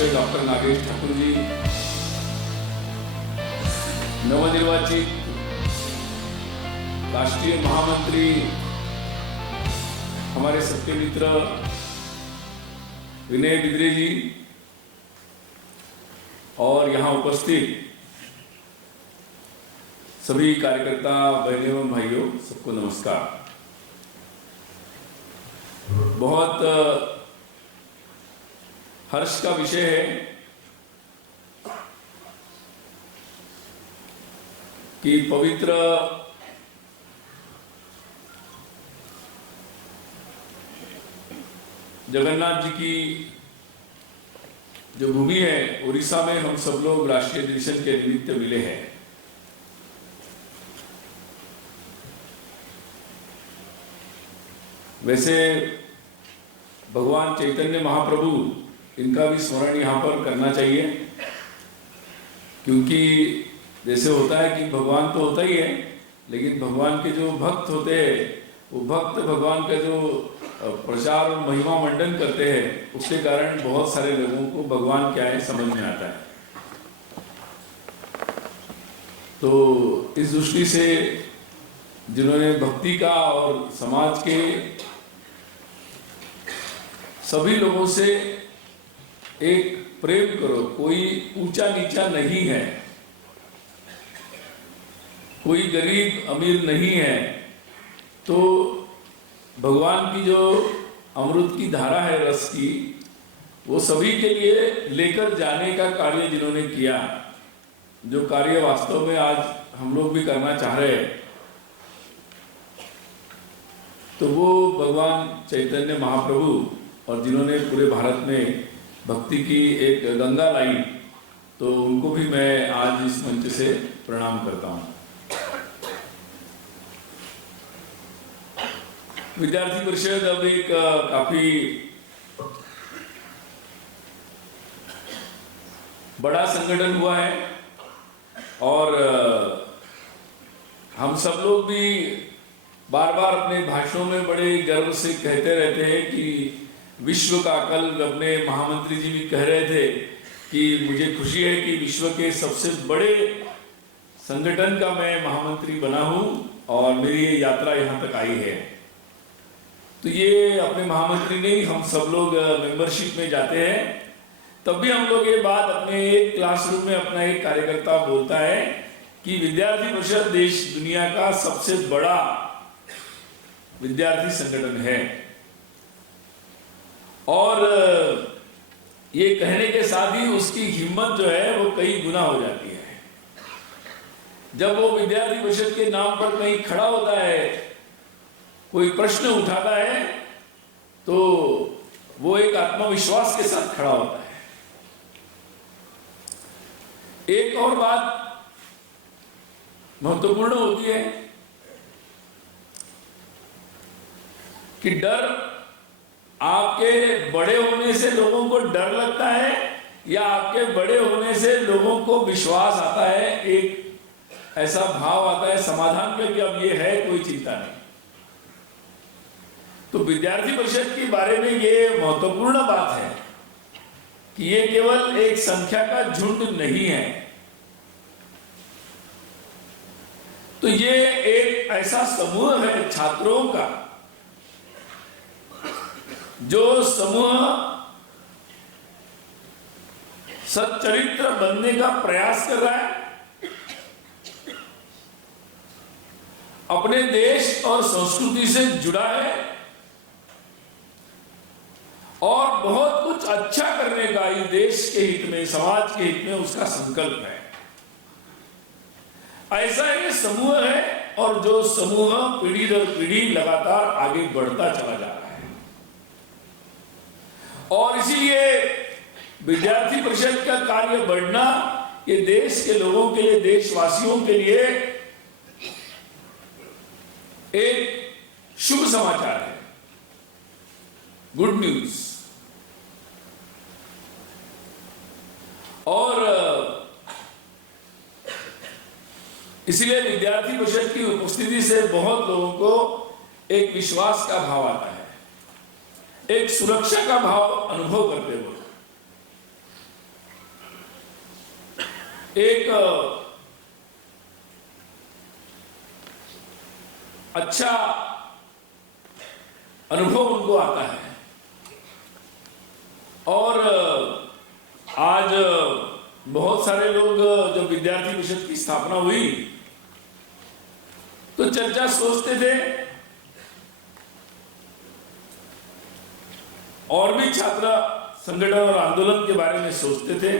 अध्यक्ष डॉक्टर नागेश ठाकुर जी, नवनिर्वाचित राष्ट्रीय महामंत्री हमारे सत्य मित्र विनय बिद्रे जी और यहाँ उपस्थित सभी कार्यकर्ता बहनों एवं भाइयों, सबको नमस्कार। बहुत हर्ष का विषय है कि पवित्र जगन्नाथ जी की जो भूमि है उड़ीसा में हम सब लोग राष्ट्रीय दर्शन के निमित्त मिले हैं। वैसे भगवान चैतन्य महाप्रभु, इनका भी स्मरण यहाँ पर करना चाहिए, क्योंकि जैसे होता है कि भगवान तो होता ही है, लेकिन भगवान के जो भक्त होते हैं वो भक्त भगवान का जो प्रचार और महिमा मंडन करते हैं, उसके कारण बहुत सारे लोगों को भगवान क्या है समझ में आता है। तो इस दृष्टि से जिन्होंने भक्ति का और समाज के सभी लोगों से एक प्रेम करो, कोई ऊंचा नीचा नहीं है, कोई गरीब अमीर नहीं है, तो भगवान की जो अमृत की धारा है रस की, वो सभी के लिए लेकर जाने का कार्य जिन्होंने किया, जो कार्य वास्तव में आज हम लोग भी करना चाह रहे हैं, तो वो भगवान चैतन्य महाप्रभु और जिन्होंने पूरे भारत में भक्ति की एक गंगा लाई, तो उनको भी मैं आज इस मंच से प्रणाम करता हूँ। विद्यार्थी परिषद अब एक काफी बड़ा संगठन हुआ है और हम सब लोग भी बार बार अपने भाषणों में बड़े गर्व से कहते रहते हैं कि विश्व का, कल अपने महामंत्री जी भी कह रहे थे कि मुझे खुशी है कि विश्व के सबसे बड़े संगठन का मैं महामंत्री बना हूं और मेरी ये यात्रा यहाँ तक आई है। तो ये अपने महामंत्री नहीं, हम सब लोग मेंबरशिप में जाते हैं, तब भी हम लोग ये बात अपने एक क्लासरूम में अपना एक कार्यकर्ता बोलता है कि विद्यार्थी परिषद देश दुनिया का सबसे बड़ा विद्यार्थी संगठन है। और ये कहने के साथ ही उसकी हिम्मत जो है वो कई गुना हो जाती है। जब वो विद्यार्थी परिषद के नाम पर कहीं खड़ा होता है, कोई प्रश्न उठाता है, तो वो एक आत्मविश्वास के साथ खड़ा होता है। एक और बात महत्वपूर्ण होती है कि डर, आपके बड़े होने से लोगों को डर लगता है या आपके बड़े होने से लोगों को विश्वास आता है, एक ऐसा भाव आता है समाधान में कि अब ये है, कोई चिंता नहीं। तो विद्यार्थी परिषद के बारे में ये महत्वपूर्ण बात है कि ये केवल एक संख्या का झुंड नहीं है, तो ये एक ऐसा समूह है छात्रों का, जो समूह सच्चरित्र बनने का प्रयास कर रहा है, अपने देश और संस्कृति से जुड़ा है और बहुत कुछ अच्छा करने का इस देश के हित में, समाज के हित में उसका संकल्प है। ऐसा ये समूह है और जो समूह पीढ़ी दर पीढ़ी लगातार आगे बढ़ता चला जा रहा है। और इसीलिए विद्यार्थी परिषद का कार्य बढ़ना ये देश के लोगों के लिए, देशवासियों के लिए एक शुभ समाचार है, गुड न्यूज। और इसलिए विद्यार्थी परिषद की उपस्थिति से बहुत लोगों को एक विश्वास का भाव आता है, एक सुरक्षा का भाव अनुभव करते हो। एक अच्छा अनुभव उनको आता है। और आज बहुत सारे लोग, जब विद्यार्थी परिषद की स्थापना हुई तो चर्चा सोचते थे, और भी छात्र संगठन और आंदोलन के बारे में सोचते थे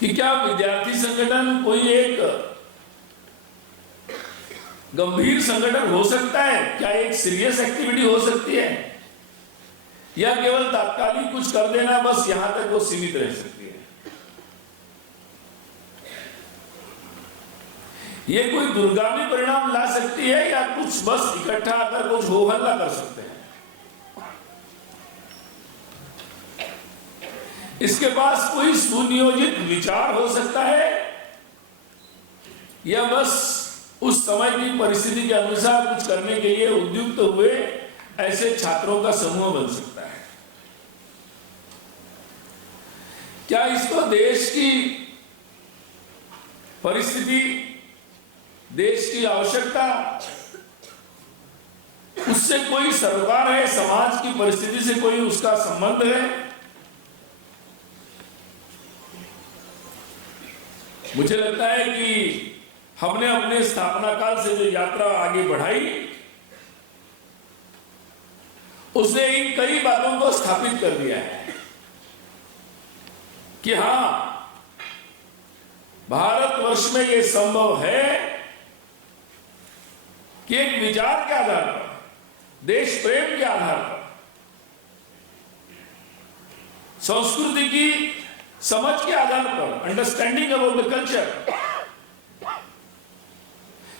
कि क्या विद्यार्थी संगठन कोई एक गंभीर संगठन हो सकता है, क्या एक सीरियस एक्टिविटी हो सकती है, या केवल तात्कालिक कुछ कर देना, बस यहां तक वो सीमित रह सकती है। ये कोई दूरगामी परिणाम ला सकती है, या कुछ बस इकट्ठा आकर कुछ हो हल्ला कर सकते हैं। इसके पास कोई सुनियोजित विचार हो सकता है, या बस उस समय की परिस्थिति के अनुसार कुछ करने के लिए उद्युक्त हुए ऐसे छात्रों का समूह बन सकता है। क्या इसको देश की परिस्थिति, देश की आवश्यकता, उससे कोई सरोकार है, समाज की परिस्थिति से कोई उसका संबंध है? मुझे लगता है कि हमने अपने स्थापना काल से जो यात्रा आगे बढ़ाई, उसने इन कई बातों को स्थापित कर दिया है कि हां, भारतवर्ष में यह संभव है कि एक विचार के आधार पर, देश प्रेम के आधार पर, संस्कृति की समझ के आधार पर, understanding about the culture,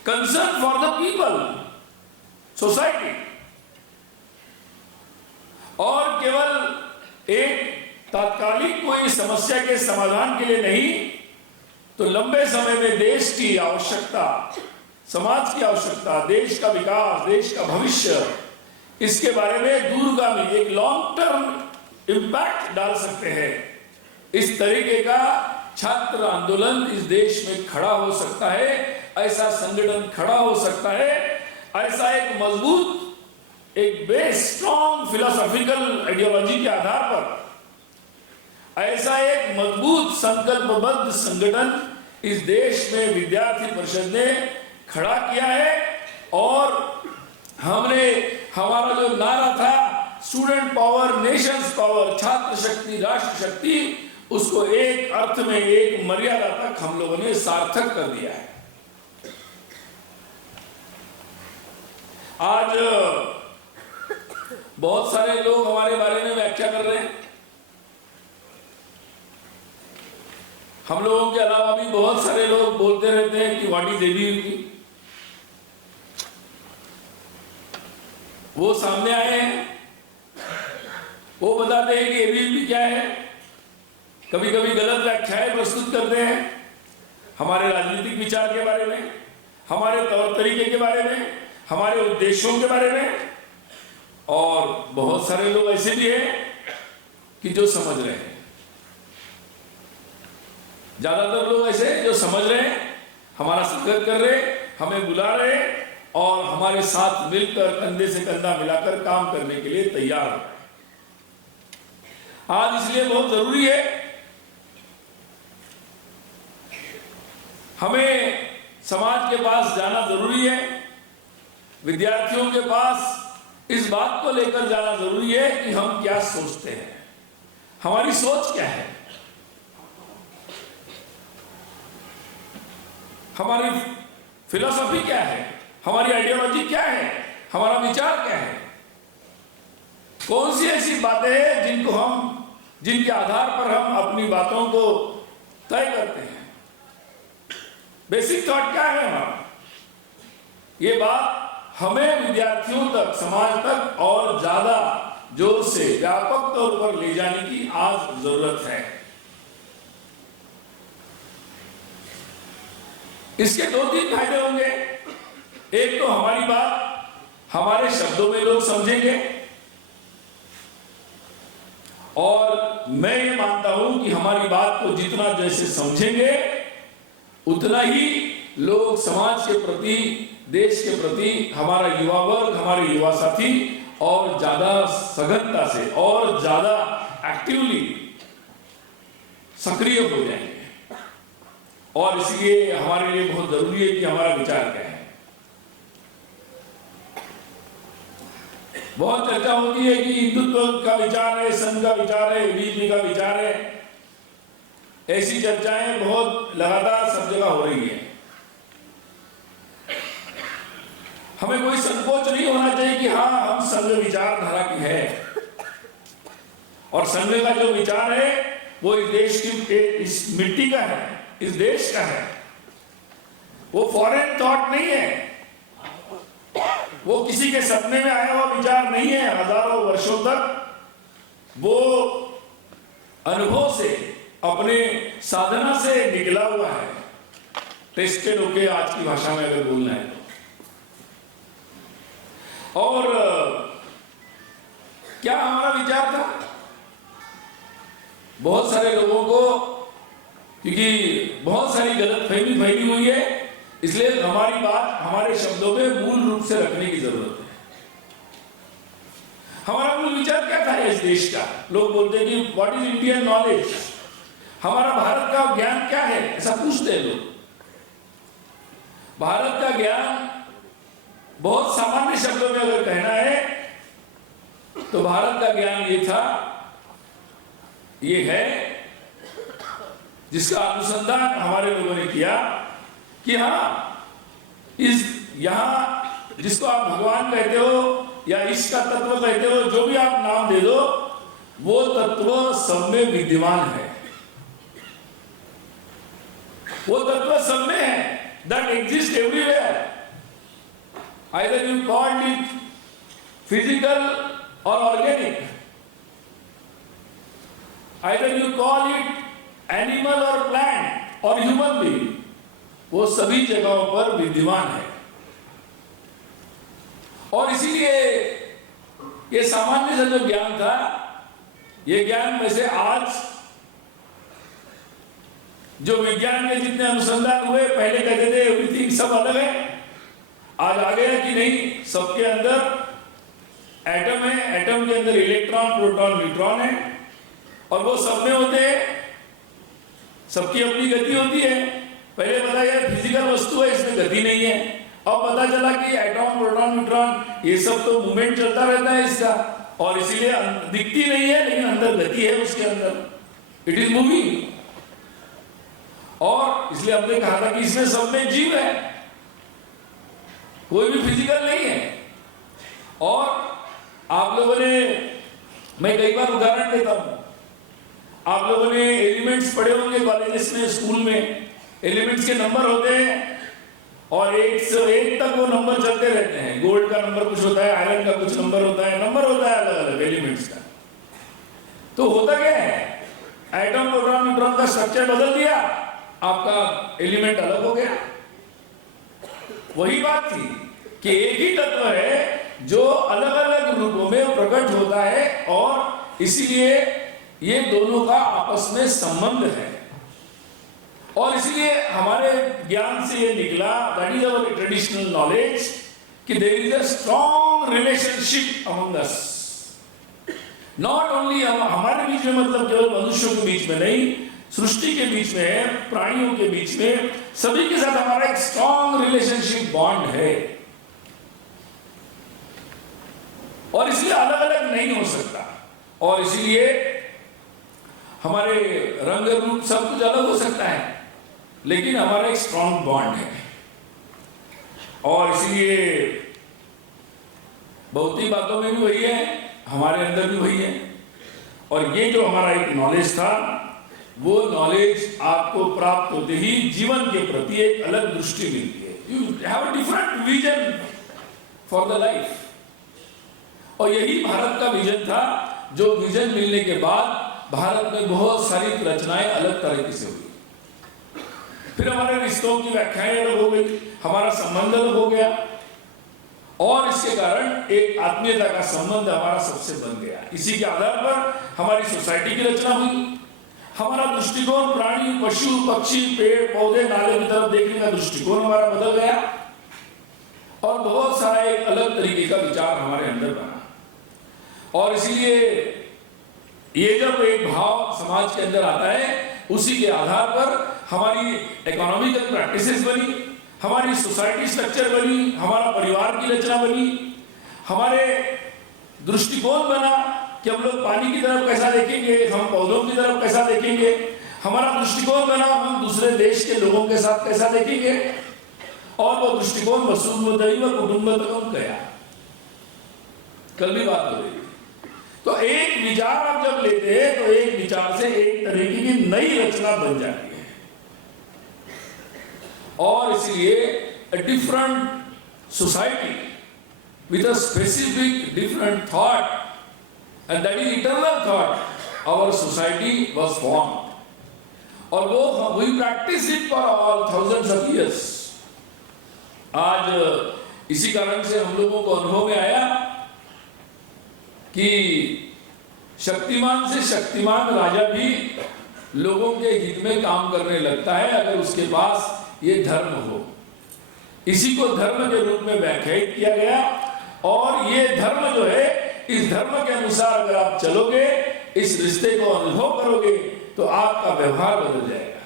concern for the people, society, और केवल एक तात्कालिक कोई समस्या के समाधान के लिए नहीं, तो लंबे समय में देश की आवश्यकता, समाज की आवश्यकता, देश का विकास, देश का भविष्य, इसके बारे में दूरगामी एक लॉन्ग टर्म इंपैक्ट डाल सकते हैं। इस तरीके का छात्र आंदोलन इस देश में खड़ा हो सकता है, ऐसा संगठन खड़ा हो सकता है, ऐसा एक मजबूत, एक बेस स्ट्रॉन्ग फिलोसॉफिकल आइडियोलॉजी के आधार पर ऐसा एक मजबूत संकल्पबद्ध संगठन इस देश में विद्यार्थी परिषद ने खड़ा किया है। और हमने, हमारा जो नारा था स्टूडेंट पावर नेशंस पावर, छात्र शक्ति राष्ट्र शक्ति, उसको एक अर्थ में, एक मर्यादा तक हम लोगों ने सार्थक कर दिया है। आज बहुत सारे लोग हमारे बारे में व्याख्या कर रहे हैं। हम लोगों के अलावा भी बहुत सारे लोग बोलते रहते हैं कि व्हाट इज एबीवीपी। वो सामने आए हैं, वो बताते हैं कि एबीवीपी क्या है। कभी कभी गलत व्याख्याएं प्रस्तुत करते हैं हमारे राजनीतिक विचार के बारे में, हमारे तौर तरीके के बारे में, हमारे उद्देश्यों के बारे में। और बहुत सारे लोग ऐसे भी हैं कि जो समझ रहे हैं, ज्यादातर लोग ऐसे जो समझ रहे हैं, हमारा स्वागत कर रहे, हमें बुला रहे और हमारे साथ मिलकर कंधे से कंधा मिलाकर काम करने के लिए तैयार हैं। आज इसलिए बहुत जरूरी है, हमें समाज के पास जाना जरूरी है, विद्यार्थियों के पास इस बात को लेकर जाना जरूरी है कि हम क्या सोचते हैं, हमारी सोच क्या है, हमारी फिलॉसफी क्या है, हमारी आइडियोलॉजी क्या है, हमारा विचार क्या है। कौन सी ऐसी बातें हैं जिनके आधार पर हम अपनी बातों को तय करते हैं। बेसिक थॉट क्या है हमारा, ये बात हमें विद्यार्थियों तक, समाज तक और ज्यादा जोर से, व्यापक तौर पर ले जाने की आज जरूरत है। इसके दो तीन फायदे होंगे। एक तो हमारी बात हमारे शब्दों में लोग समझेंगे, और मैं ये मानता हूं कि हमारी बात को जितना जैसे समझेंगे उतना ही लोग समाज के प्रति, देश के प्रति, हमारा युवा वर्ग, हमारे युवा साथी और ज्यादा सघनता से और ज्यादा एक्टिवली सक्रिय हो जाएंगे। और इसलिए हमारे लिए बहुत जरूरी है कि हमारा विचार क्या है। बहुत चर्चा होती है कि हिंदुत्व का विचार है, संघ का विचार है, बीजेपी का विचार है। ऐसी चर्चाएं बहुत लगातार सब जगह हो रही है। हमें कोई संकोच नहीं होना चाहिए कि हाँ हम संघ विचारधारा की है, और संघ का जो विचार है वो इस देश की, इस मिट्टी का है, इस देश का है। वो फॉरेन थॉट नहीं है, वो किसी के सपने में आया हुआ विचार नहीं है। हजारों वर्षों तक वो अनुभव से, अपने साधना से निकला हुआ है। टेस्टेड होके, आज की भाषा में अगर बोलना है तो। और क्या हमारा विचार था? बहुत सारे लोगों को, क्योंकि बहुत सारी गलतफहमी फैली हुई है, इसलिए हमारी बात हमारे शब्दों में मूल रूप से रखने की जरूरत है। हमारा मूल विचार क्या था इस देश का? लोग बोलते हैं कि व्हाट इज इंडियन नॉलेज, हमारा भारत का ज्ञान क्या है, ऐसा पूछते हैं लोग। भारत का ज्ञान बहुत सामान्य शब्दों में अगर कहना है तो भारत का ज्ञान ये था, ये है, जिसका अनुसंधान हमारे लोगों ने किया कि हाँ, इस यहां जिसको आप भगवान कहते हो या ईश का तत्व कहते हो, जो भी आप नाम दे दो, वो तत्व सब में विद्यमान है। वो तत्व सब में है, that exists everywhere. Either you call it physical or organic, either you call it animal or plant or human being, वो सभी जगहों पर विद्यमान है। और इसीलिए ये सामान्य सा जो ज्ञान था, ये ज्ञान वैसे आज जो विज्ञान के जितने अनुसंधान हुए, पहले कहते थे एवरीथिंग सब अलग है, आज आ गया कि नहीं, सबके अंदर एटम है, एटम के अंदर इलेक्ट्रॉन, प्रोटॉन, न्यूट्रॉन है, और वो सब में होते हैं, सबकी अपनी गति होती है। पहले पता यार फिजिकल वस्तु है, इसमें गति नहीं है। अब पता चला कि एटम, प्रोटॉन, न्यूट्रॉन, ये सब तो मूवमेंट चलता रहता है इसका, और इसीलिए दिखती नहीं है, लेकिन अंदर गति है उसके अंदर, इट इज मूविंग। और इसलिए हमने कहा था कि इसमें सब में जीव है, कोई भी फिजिकल नहीं है। और आप लोगों ने, मैं कई बार उदाहरण देता हूं, आप लोगों ने एलिमेंट्स पढ़े होंगे कॉलेजेस में, स्कूल में। एलिमेंट्स के नंबर होते हैं और 1 से 1 तक वो नंबर चलते रहते हैं। गोल्ड का नंबर कुछ होता है, आयरन का कुछ नंबर होता है, नंबर होता है अलग अलग एलिमेंट्स का। तो होता क्या है, एटम, प्रोटॉन, न्यूट्रॉन का स्ट्रक्चर बदल दिया, आपका एलिमेंट अलग हो गया। वही बात थी कि एक ही तत्व है जो अलग अलग रूपों में प्रकट होता है, और इसीलिए ये दोनों का आपस में संबंध है। और इसलिए हमारे ज्ञान से ये निकला, that is our traditional knowledge, कि there is a strong relationship among us. Not only हमारे बीच में, मतलब केवल मनुष्यों के बीच में नहीं, सृष्टि के बीच में, प्राणियों के बीच में, सभी के साथ हमारा एक स्ट्रॉन्ग रिलेशनशिप बॉन्ड है। और इसलिए अलग अलग नहीं हो सकता। और इसलिए हमारे रंग रूप सब कुछ अलग हो सकता है, लेकिन हमारा एक स्ट्रॉन्ग बॉन्ड है। और इसलिए भौतिक बातों में भी वही है, हमारे अंदर भी वही है। और ये जो हमारा एक नॉलेज था, वो नॉलेज आपको प्राप्त होते ही जीवन के प्रति एक अलग दृष्टि मिलती है। You have a different vision for the life. और यही भारत का विजन था, जो विजन मिलने के बाद भारत में बहुत सारी रचनाएं अलग तरह से हुई। फिर हमारे रिश्तों की व्याख्याएं अलग हो गई, हमारा संबंध अलग हो गया। और इसके कारण एक आत्मीयता का संबंध हमारा सबसे बन गया। इसी के आधार पर हमारी सोसाइटी की रचना हुई। हमारा दृष्टिकोण प्राणी, पशु, पक्षी, पेड़ पौधे, नाले की तरफ देखने का दृष्टिकोण हमारा बदल गया और बहुत सारा एक अलग तरीके का विचार हमारे अंदर बना। और इसलिए ये जब एक भाव समाज के अंदर आता है, उसी के आधार पर हमारी इकोनॉमिकल प्रैक्टिसेस बनी, हमारी सोसाइटी स्ट्रक्चर बनी, हमारा परिवार की रचना बनी, हमारे दृष्टिकोण बना कि हम लोग पानी की तरफ कैसा देखेंगे, हम पौधों की तरफ कैसा देखेंगे, हमारा दृष्टिकोण बना हम दूसरे देश के लोगों के साथ कैसा देखेंगे, और वो दृष्टिकोण वसुधैव कुटुंबकम गया। कल भी बात हो रही। तो एक विचार आप जब लेते हैं तो एक विचार से एक तरीके की नई रचना बन जाती है। और इसलिए a different society with a specific different thought, and that is eternal thought, our society was formed. और वो we practice it for all thousands of years. आज इसी कारण से हम लोगों को अनुभव में आया कि शक्तिमान से शक्तिमान राजा भी लोगों के हित में काम करने लगता है अगर उसके पास ये धर्म हो। इसी को धर्म के रूप में व्याख्यायित किया गया। और ये धर्म जो है, इस धर्म के अनुसार अगर आप चलोगे, इस रिश्ते को अनुभव करोगे, तो आपका व्यवहार बदल जाएगा।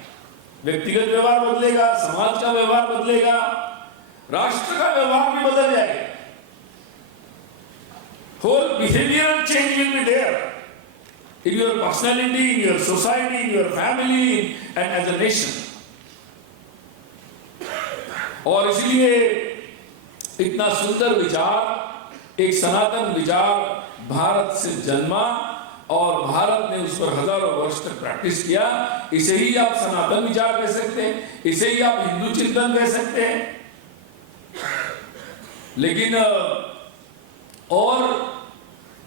व्यक्तिगत व्यवहार बदलेगा, समाज का व्यवहार बदलेगा, राष्ट्र का व्यवहार भी बदल जाएगा। Whole behavioral change will be there in your personality, in your society, in your family, and as a nation. और इसलिए इतना सुंदर विचार, एक सनातन विचार भारत से जन्मा और भारत ने उस पर हजारों वर्ष तक प्रैक्टिस किया। इसे ही आप सनातन विचार कह सकते हैं, इसे ही आप हिंदू चिंतन कह सकते हैं। लेकिन और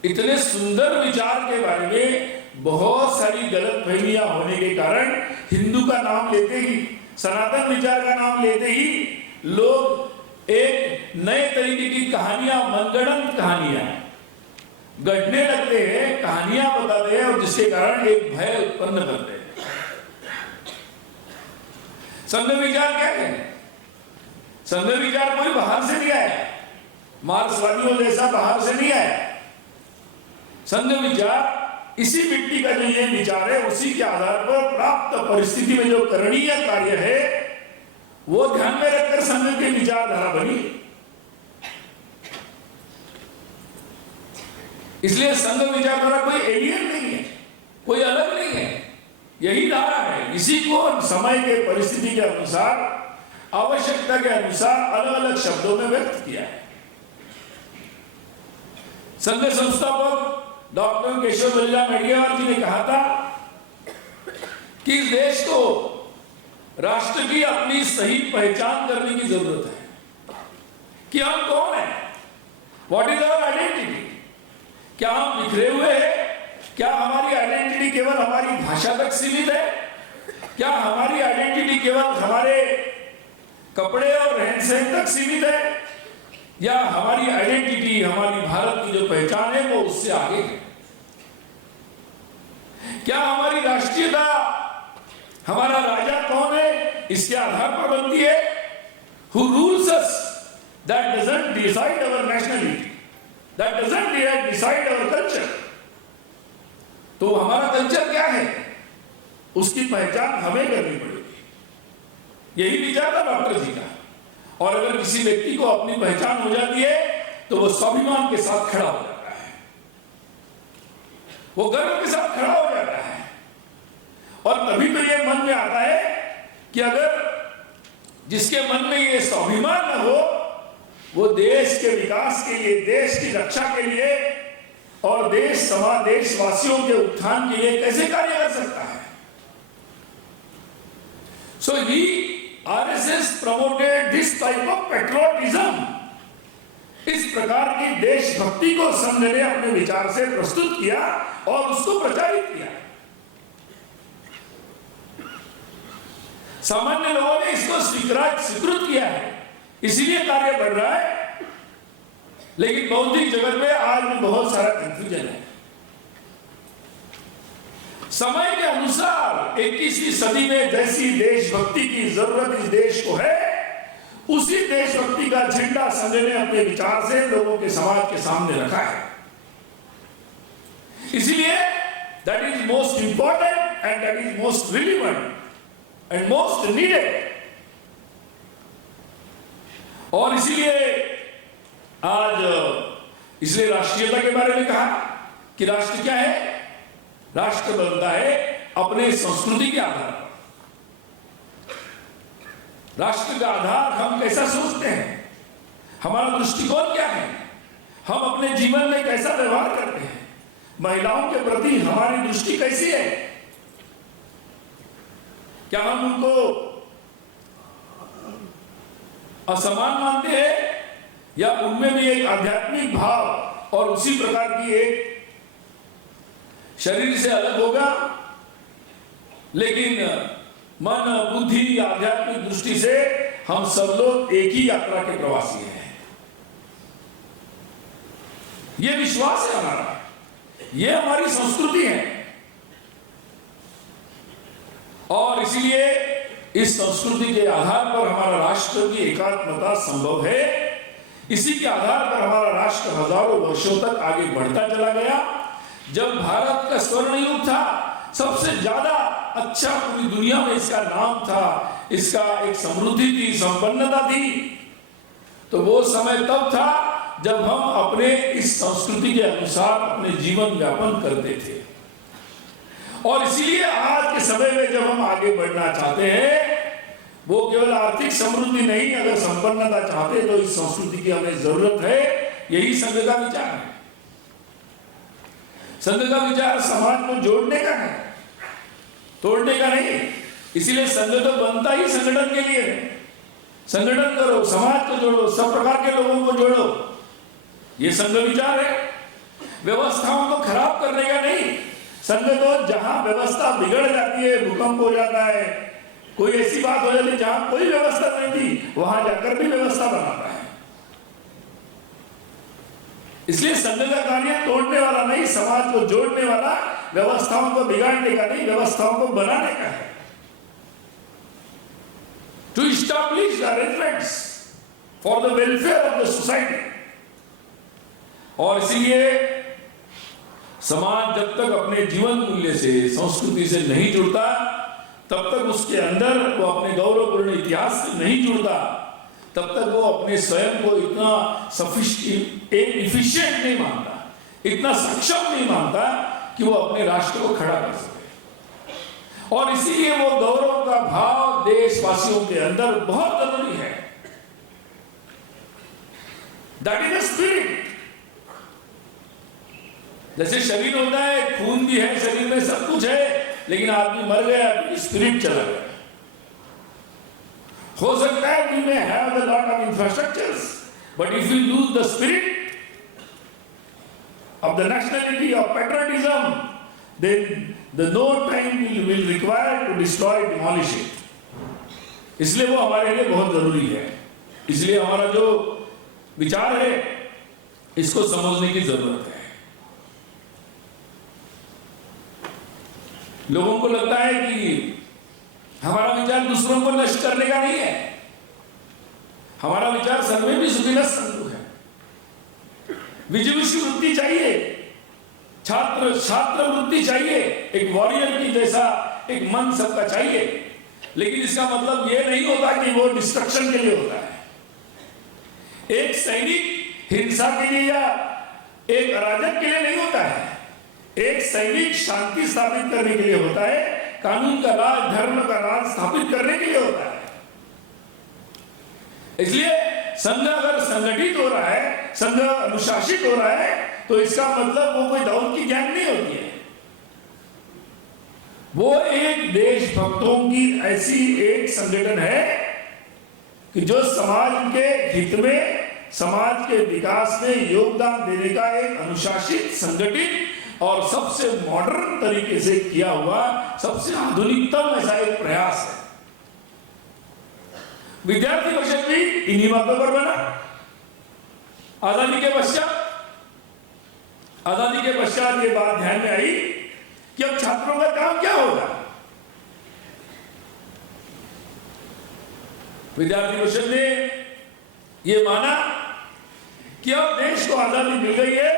इतने सुंदर विचार के बारे में बहुत सारी गलतफहमियां होने के कारण हिंदू का नाम लेते ही, सनातन विचार का नाम लेते ही लोग एक नए तरीके की कहानियां, मनगढ़ंत कहानियां गढ़ने लगते हैं, कहानियां बताते हैं, और जिसके कारण एक भय उत्पन्न करते हैं। संघ विचार क्या है? संघ विचार कोई बाहर से नहीं आया, मार्क्सवादियों जैसा बाहर से नहीं आया। संघ विचार इसी मिट्टी का जो ये विचार है, उसी के आधार पर प्राप्त परिस्थिति में जो करणीय कार्य है वो ध्यान में रखकर संघ की विचारधारा बनी। इसलिए संघ विचारधारा कोई एलियन नहीं है, कोई अलग नहीं है, यही धारा है। इसी को समय के परिस्थिति के अनुसार, आवश्यकता के अनुसार अलग अलग शब्दों में व्यक्त किया है। संघ संस्थापक डॉक्टर केशव बलिराम हेडगेवार जी ने कहा था कि इस देश को राष्ट्र की अपनी सही पहचान करने की जरूरत है कि हम कौन है, व्हाट इज आवर आइडेंटिटी। क्या हम बिखरे हुए हैं? क्या हमारी आइडेंटिटी केवल हमारी भाषा तक सीमित है? क्या हमारी आइडेंटिटी केवल हमारे कपड़े और रहन सहन तक सीमित है? या हमारी आइडेंटिटी, हमारी भारत की जो पहचान है वो उससे आगे है? क्या हमारी राष्ट्रीयता, हमारा राजा कौन है, इसके आधार पर बनती है? Who rules us? That doesn't decide our nationality. That doesn't decide our culture. तो हमारा कल्चर क्या है, उसकी पहचान हमें करनी पड़ेगी। यही विचार था डॉक्टर जी का। और अगर किसी व्यक्ति को अपनी पहचान हो जाती है तो वो स्वाभिमान के साथ खड़ा हो जाता है, वो गर्व के साथ खड़ा हो जाता है। और तभी तो ये मन में आता है कि अगर जिसके मन में ये स्वाभिमान न हो, वो देश के विकास के लिए, देश की रक्षा के लिए और देशवासियों के उत्थान के लिए कैसे कार्य कर सकता है? So RSS promoted this type of patriotism. इस प्रकार की देशभक्ति को संघ ने अपने विचार से प्रस्तुत किया और उसको प्रचारित किया। सामान्य लोगों ने इसको स्वीकृत किया है, इसीलिए कार्य बढ़ रहा है। लेकिन बौद्धिक जगत में आज भी बहुत सारा कंफ्यूजन है। समय के अनुसार 21वीं सदी में जैसी देशभक्ति की जरूरत इस देश को है, उसी देशभक्ति का झंडा संघ ने अपने विचार से लोगों के समाज के सामने रखा है। इसलिए that is most important and that is most relevant and most needed. और इसीलिए आज इसलिए राष्ट्रीयता के बारे में कहा कि राष्ट्र क्या है? राष्ट्र बनता है अपने संस्कृति के आधार पर। राष्ट्र का आधार हम कैसा सोचते हैं, हमारा दृष्टिकोण क्या है, हम अपने जीवन में कैसा व्यवहार करते हैं, महिलाओं के प्रति हमारी दृष्टि कैसी है, क्या हम उनको असमान मानते हैं या उनमें भी एक आध्यात्मिक भाव और उसी प्रकार की एक शरीर से अलग होगा लेकिन मन बुद्धि आध्यात्मिक दृष्टि से हम सब लोग एक ही यात्रा के प्रवासी हैं। यह विश्वास है हमारा, यह हमारी संस्कृति है। और इसलिए इस संस्कृति के आधार पर हमारा राष्ट्र की एकात्मता संभव है। इसी के आधार पर हमारा राष्ट्र हजारों वर्षों तक आगे बढ़ता चला गया। जब भारत का स्वर्ण युग था, सबसे ज्यादा अच्छा पूरी दुनिया में इसका नाम था, इसका एक समृद्धि थी, संपन्नता थी, तो वो समय तब था जब हम अपने इस संस्कृति के अनुसार अपने जीवन यापन करते थे। और इसीलिए आज के समय में जब हम आगे बढ़ना चाहते हैं, वो केवल आर्थिक समृद्धि नहीं, अगर संपन्नता चाहते तो इस संस्कृति की हमें जरूरत है। यही संघ का विचार है। संघ का विचार समाज को जोड़ने का है, तोड़ने का नहीं। इसीलिए संघ तो बनता ही संगठन के लिए है। संगठन करो, समाज को जोड़ो, सब प्रकार के लोगों को जोड़ो, ये संघ विचार है। व्यवस्थाओं को खराब करने का नहीं। संघ तो जहां व्यवस्था बिगड़ जाती है, भूकंप हो जाता है, कोई ऐसी बात हो जाती है जहां कोई व्यवस्था नहीं थी, वहां जाकर भी व्यवस्था बनाता है। इसलिए संघ का कार्य तोड़ने वाला नहीं, समाज को जोड़ने वाला, व्यवस्थाओं को बिगाड़ने का नहीं, व्यवस्थाओं को बनाने का है। To establish the arrangements for the welfare of the society. और इसीलिए समाज जब तक अपने जीवन मूल्य से, संस्कृति से नहीं जुड़ता, तब तक उसके अंदर वो अपने गौरवपूर्ण इतिहास से नहीं जुड़ता, तब तक वो अपने स्वयं को इतना एफिशिएंट नहीं मानता, इतना सक्षम नहीं मानता कि वो अपने राष्ट्र को खड़ा कर सके। और इसीलिए वो गौरव का भाव देशवासियों के अंदर बहुत जरूरी है। That is the spirit. जैसे शरीर होता है, खून भी है शरीर में, सब कुछ है, लेकिन आदमी मर गया तो स्पिरिट चला गया। हो सकता है we may have a lot of infrastructures, but if we lose the spirit of the nationality of patriotism, then the no time will require to destroy, demolish it. इसलिए वो हमारे लिए बहुत जरूरी है। इसलिए हमारा जो विचार है, इसको समझने की जरूरत है। लोगों को लगता है कि हमारा विचार दूसरों को नष्ट करने का नहीं है। हमारा विचार सर्वे भी सुविधा संतु है। विजिविषु वृत्ति चाहिए, छात्र वृत्ति चाहिए, एक वॉरियर की जैसा एक मन सबका चाहिए। लेकिन इसका मतलब यह नहीं होता कि वो डिस्ट्रक्शन के लिए होता है। एक सैनिक हिंसा के लिए या एक अराजक के लिए नहीं होता है। एक सैनिक शांति स्थापित करने के लिए होता है, कानून का राज, धर्म का राज स्थापित करने के लिए होता है। इसलिए संघ अगर संगठित हो रहा है, संघ अनुशासित हो रहा है, तो इसका मतलब वो कोई दौलत की गैंग नहीं होती है। वो एक देशभक्तों की ऐसी एक संगठन है कि जो समाज के हित में, समाज के विकास में योगदान देने का एक अनुशासित, संगठित और सबसे मॉडर्न तरीके से किया हुआ, सबसे आधुनिकतम ऐसा एक प्रयास है। विद्यार्थी परिषद भी इन्हीं बातों पर बना। आजादी के पश्चात ये बात ध्यान में आई कि अब छात्रों का काम क्या होगा। विद्यार्थी परिषद ने ये माना कि अब देश को आजादी मिल गई है,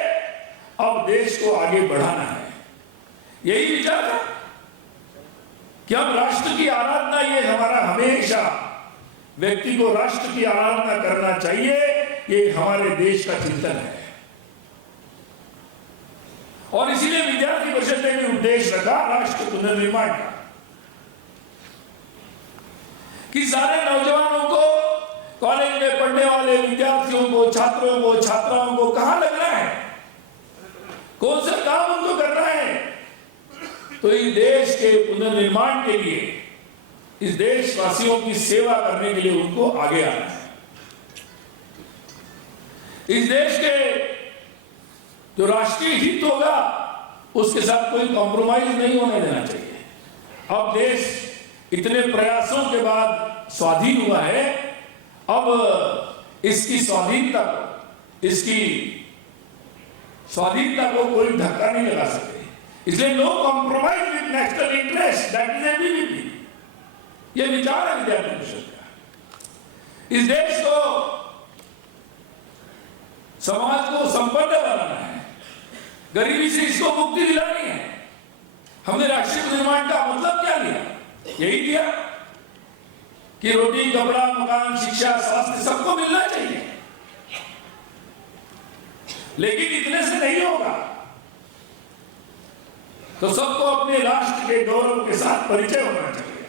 अब देश को आगे बढ़ाना है। यही विचार था कि हम राष्ट्र की आराधना, ये हमारा हमेशा व्यक्ति को राष्ट्र की आराधना करना चाहिए, ये हमारे देश का चिंतन है। और इसीलिए विद्यार्थी परिषद ने भी उद्देश्य रखा राष्ट्र पुनर्निर्माण का, कि सारे नौजवानों को, कॉलेज में पढ़ने वाले विद्यार्थियों को, छात्रों को, छात्राओं को कहां लगना है, कौन सा काम उनको करना है, तो इस देश के पुनर्निर्माण के लिए, इस देशवासियों की सेवा करने के लिए उनको आगे आना है। इस देश के जो राष्ट्रीय हित होगा उसके साथ कोई कॉम्प्रोमाइज नहीं होने देना चाहिए। अब देश इतने प्रयासों के बाद स्वाधीन हुआ है, अब इसकी स्वाधीनता को कोई धक्का नहीं लगा सकते। इसलिए no compromise with national interest, that is ABVP. ये विचार है विद्यार्थी परिषद का। इस देश को, समाज को संपन्न बनाना है, गरीबी से इसको मुक्ति दिलानी है। हमने राष्ट्रीय निर्माण का मतलब क्या लिया? यही दिया कि रोटी, कपड़ा, मकान, शिक्षा, स्वास्थ्य सबको मिलना चाहिए। लेकिन इतने से नहीं होगा, तो सबको अपने राष्ट्र के गौरव के साथ परिचय होना चाहिए।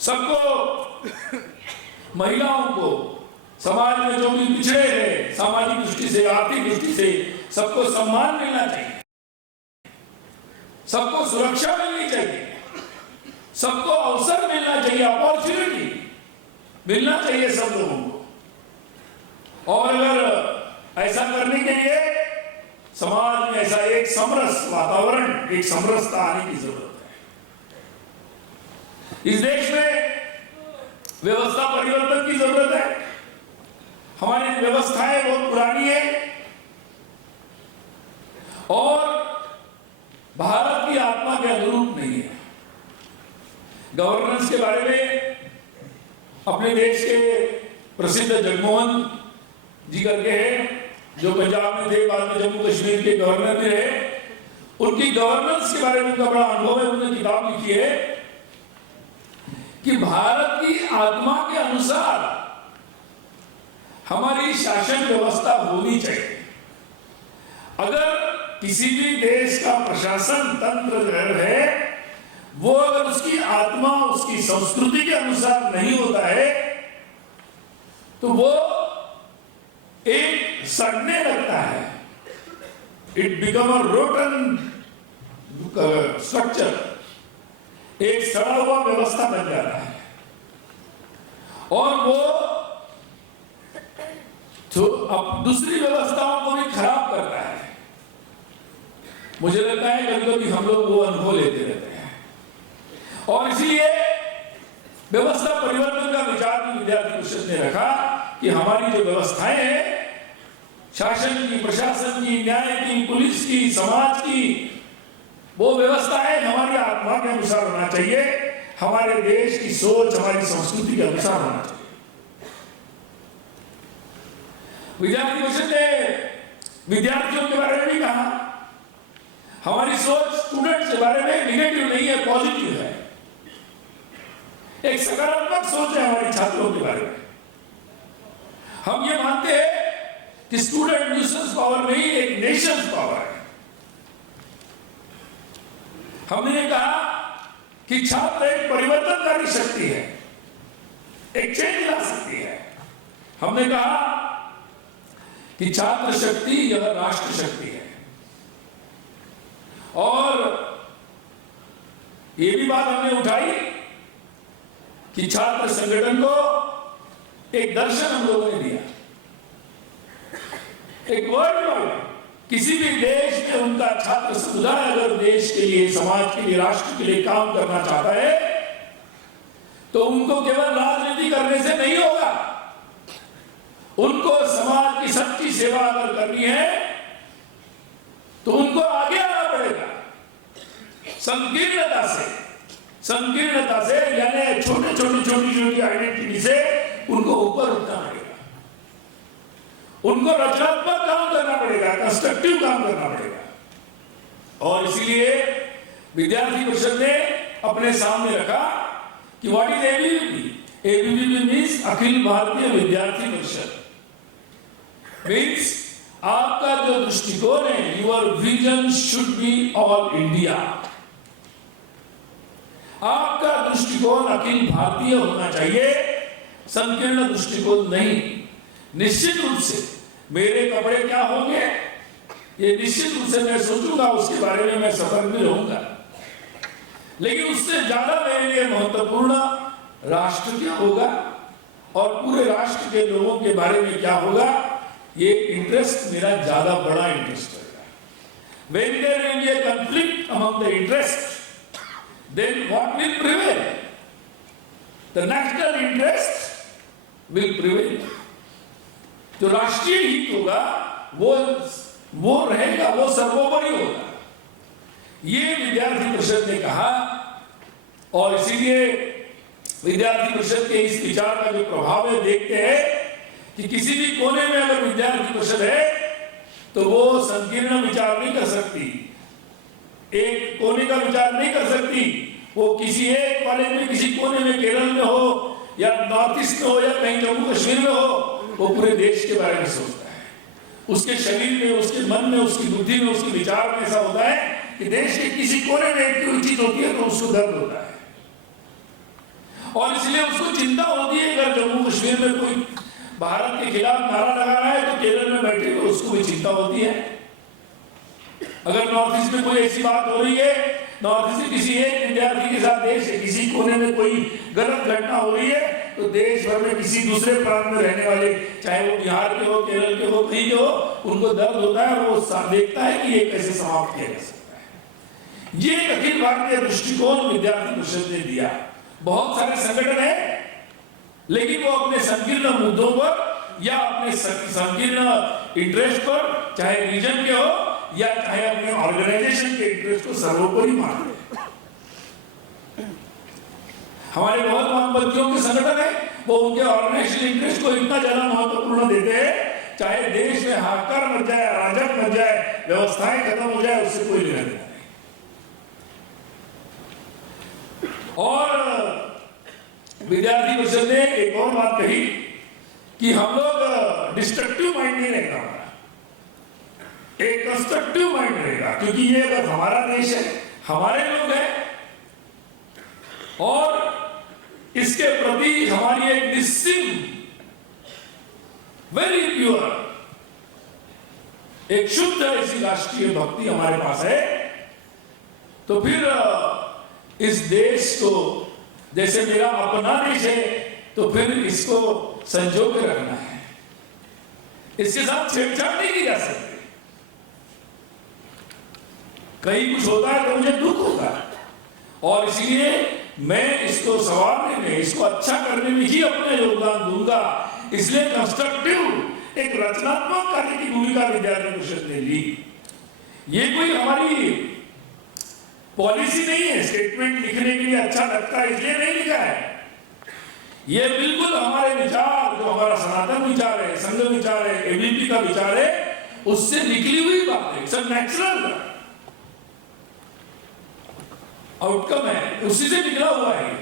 सबको, महिलाओं को, समाज में जो भी पिछड़े हैं, सामाजिक दृष्टि से, आर्थिक दृष्टि से, सबको सम्मान मिलना चाहिए, सबको सुरक्षा मिलनी चाहिए, सबको अवसर मिलना चाहिए, अपॉर्चुनिटी मिलना चाहिए सब लोगों को। और अगर ऐसा करने के लिए समाज में ऐसा एक समरस वातावरण, एक समरसता आने की जरूरत है। इस देश में व्यवस्था परिवर्तन की जरूरत है। हमारी व्यवस्थाएं बहुत पुरानी है और भारत की आत्मा के अनुरूप नहीं है। गवर्नेंस के बारे में अपने देश के प्रसिद्ध जगमोहन जी करके हैं, जो पंजाब में थे, बाद में जम्मू कश्मीर के गवर्नर भी रहे। उनकी गवर्नेंस के बारे में उनका बड़ा अनुभव है। उन्होंने किताब लिखी है कि भारत की आत्मा के अनुसार हमारी शासन व्यवस्था होनी चाहिए। अगर किसी भी देश का प्रशासन तंत्र जो है वो अगर उसकी आत्मा, उसकी संस्कृति के अनुसार नहीं होता है तो वो एक सड़ने लगता है। It become a rotten structure, एक सड़ा हुआ व्यवस्था बन जाता है और वो तो अब दूसरी व्यवस्थाओं को भी खराब करता है। मुझे लगता है कभी कभी हम लोग वो अनुभव लेते रहते हैं और इसलिए व्यवस्था परिवर्तन का विचार भी विद्यार्थी परिषद ने रखा कि हमारी जो व्यवस्थाएं हैं, शासन की, प्रशासन की, न्याय की, पुलिस की, समाज की, वो व्यवस्थाएं हमारी आत्मा के अनुसार होना चाहिए, हमारे देश की सोच, हमारी संस्कृति के अनुसार होना चाहिए। विद्यार्थी परिषद ने विद्यार्थियों के बारे में भी कहा, हमारी सोच स्टूडेंट्स के बारे में निगेटिव नहीं है, पॉजिटिव है। एक सकारात्मक सोच है हमारे छात्रों के बारे में। हम ये मानते हैं कि स्टूडेंट न्यूसेंस पावर नहीं, एक नेशन पावर है। हमने ये कहा कि छात्र एक परिवर्तनकारी शक्ति है, एक चेंज ला सकती है। हमने कहा कि छात्र शक्ति यह राष्ट्र शक्ति है और ये भी बात हमने उठाई कि छात्र संगठन को एक दर्शन हम लोगों ने दिया, एक वर्ल्ड वाइड किसी भी देश में उनका छात्र समुदाय अगर देश के लिए, समाज के लिए, राष्ट्र के लिए काम करना चाहता है तो उनको केवल राजनीति करने से नहीं होगा, उनको समाज की सच्ची सेवा अगर करनी है तो उनको आगे आना पड़ेगा, संकीर्णता से यानी छोटी आइडेंटिटी से उनको ऊपर उठना पड़ेगा, उनको रचनात्मक काम करना पड़ेगा, कंस्ट्रक्टिव काम करना पड़ेगा। और इसीलिए विद्यार्थी परिषद ने अपने सामने रखा कि what is ABVP. ABVP means Akhil Bharatiya Vidyarthi Parishad, means आपका जो दृष्टिकोण है, your vision should be all India. आपका दृष्टिकोण अखिल भारतीय होना चाहिए, संकीर्ण दृष्टिकोण नहीं। निश्चित रूप से मेरे कपड़े क्या होंगे ये निश्चित रूप से मैं सोचूंगा, उसके बारे में मैं सतर्क भी रहूंगा, लेकिन उससे ज्यादा मेरे लिए महत्वपूर्ण राष्ट्र क्या होगा और पूरे राष्ट्र के लोगों के बारे में क्या होगा, ये इंटरेस्ट मेरा ज्यादा बड़ा इंटरेस्ट रहेगा। When there will be a conflict among the interests, then what will prevail? The national interest will prevail. जो राष्ट्रीय हित होगा वो रहेगा, वो सर्वोपरि होगा। ये विद्यार्थी परिषद ने कहा और इसीलिए विद्यार्थी परिषद के इस विचार का जो प्रभाव है देखते हैं कि किसी भी कोने में अगर विद्यार्थी परिषद है तो वो संकीर्ण विचार नहीं कर सकती, एक कोने का विचार नहीं कर सकती। वो किसी एक कॉलेज में किसी कोने में केरल में हो या नॉर्थ ईस्ट में हो या कहीं जम्मू कश्मीर में हो, वो पूरे देश के बारे में सोचता है। उसके शरीर में, उसके मन में, उसकी बुद्धि में, उसके विचार में ऐसा होता है कि देश के किसी कोने में एक कोई चीज होती है तो उसको दर्द होता है और इसलिए उसको चिंता होती है। अगर जम्मू कश्मीर में कोई भारत के खिलाफ नारा लगा रहा है तो केरल में बैठे हुए उसको भी चिंता होती है। अगर नॉर्थ ईस्ट में कोई ऐसी बात हो रही है, नॉर्थ ईस्ट किसी एक विद्यार्थी के साथ देश के किसी कोने में कोई गलत घटना हो रही है तो देश भर में किसी दूसरे प्रांत में रहने वाले, चाहे वो बिहार के हो, केरल के हो, कहीं के हो, उनको दर्द होता है और वो देखता है कि ये कैसे समाप्त किया जा सकता है। ये अखिल भारतीय दृष्टिकोण विद्यार्थी परिषद ने दिया। बहुत सारे संगठन है लेकिन वो अपने संकीर्ण मुद्दों पर या अपने संकीर्ण इंटरेस्ट पर, चाहे रीजन के हो या चाहे अपने ऑर्गेनाइजेशन के इंटरेस्ट को सर्वोपरि मानते हैं। हमारे बहुत महामंत्रियों के संगठन है, वो उनके ऑर्गेनाइजेशन इंटरेस्ट को इतना ज्यादा महत्वपूर्ण देते हैं, चाहे देश में हाहाकार मच जाए, अराजक मच जाए, व्यवस्थाएं खत्म हो जाए, उससे कोई लेना देना नहीं। और विद्यार्थी परिषद ने एक और बात कही कि हम लोग डिस्ट्रक्टिव माइंड नहीं रहेगा, एक कंस्ट्रक्टिव माइंड रहेगा, क्योंकि ये अगर हमारा देश है, हमारे लोग हैं और इसके प्रति हमारी एक निश्चित वेरी प्योर एक शुद्ध ऐसी राष्ट्रीय भक्ति हमारे पास है, तो फिर इस देश को, जैसे मेरा अपना देश है, तो फिर इसको संजो के रखना है, इसके साथ छेड़छाड़ नहीं की जा सकती। कहीं कुछ होता है तो मुझे दुख होता है और इसलिए मैं इसको संवारने में, इसको अच्छा करने में ही अपना योगदान दूंगा। इसलिए कंस्ट्रक्टिव एक रचनात्मक कार्य की भूमिका विद्यार्थी परिषद ने ली। ये कोई हमारी पॉलिसी नहीं है, स्टेटमेंट लिखने के लिए अच्छा लगता है इसलिए नहीं लिखा है। ये बिल्कुल हमारे विचार, जो हमारा सनातन विचार है, संघ विचार है, एबीवीपी का विचार है, उससे निकली हुई बात है, सब नेचुरल आउटकम है, उसी से निकला हुआ है।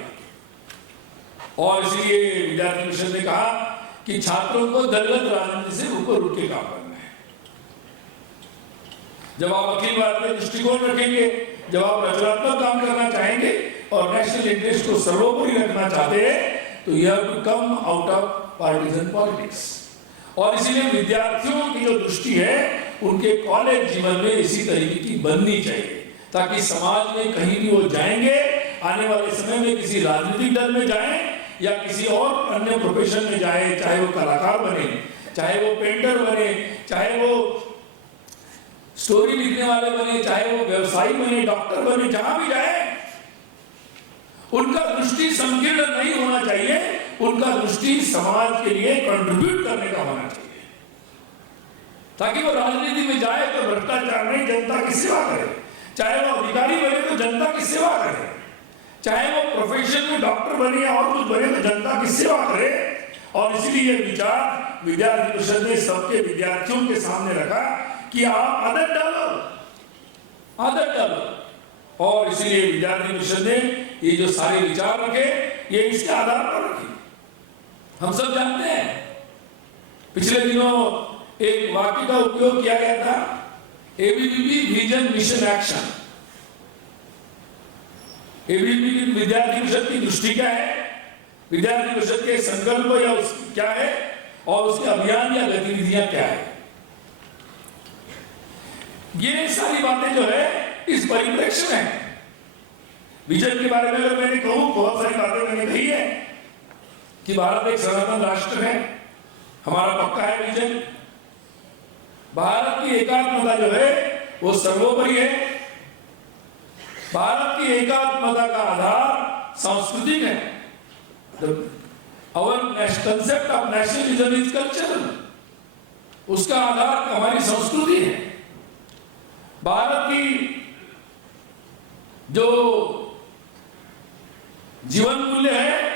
और इसलिए विद्यार्थी परिषद ने कहा कि छात्रों को दलगत राजनीति से ऊपर उठ के काम करना है। जब आप अखिल भारतीय दृष्टिकोण रखेंगे, जब आप रचनात्मक काम करना चाहेंगे और नेशनल इंटरेस्ट को सर्वोपरि रखना चाहते हैं, तो you have to come out of partisan politics. और इसीलिए विद्यार्थियों की जो दृष्टि है, उनके कॉलेज जीवन में इसी तरीके की बननी चाहिए, ताकि समाज में कहीं भी वो जाएंगे, आने वाले समय में किसी राजनीतिक दल में जाएं या किसी और अन्य प्रोफेशन में जाए, चाहे वो कलाकार बने, चाहे वो पेंटर बने, चाहे वो स्टोरी लिखने वाले बने, चाहे वो व्यवसायी बने, डॉक्टर बने, जहां भी जाए उनका दृष्टि संकीर्ण नहीं होना चाहिए, उनका दृष्टि समाज के लिए कंट्रीब्यूट करने का होना चाहिए, ताकि वो राजनीति में जाए तो भ्रष्टाचार नहीं, जनता की सेवा करे। चाहे वो अधिकारी बने तो जनता की सेवा करे, चाहे वो प्रोफेशन में डॉक्टर बने या और कुछ बने तो जनता की सेवा करे। और इसलिए ये विचार विद्यार्थी परिषद ने सबके विद्यार्थियों के सामने रखा कि आप आदत डालो, आदत डालो। और इसलिए विद्यार्थी परिषद ने ये जो सारे विचार रखे, ये इसके आधार पर रखे। हम सब जानते हैं, पिछले दिनों एक वाक्य का उपयोग किया गया था, ABVP vision mission action. ABVP विद्यार्थी परिषद की दृष्टि क्या है, विद्यार्थी परिषद के संकल्प या क्या है, और उसके अभियान या गतिविधियां क्या है। ये सारी बातें जो है इस परिप्रेक्ष्य में है। विजन के बारे में अगर मैंने कहूं, बहुत सारी बातें मैंने कही है कि भारत एक सनातन राष्ट्र है, हमारा पक्का है विजन। भारत की एकात्मता जो है वो सर्वोपरि है। भारत की एकात्मता का आधार सांस्कृतिक है। Our concept of nationalism is cultural. उसका आधार हमारी संस्कृति है। भारत की जो जीवन मूल्य है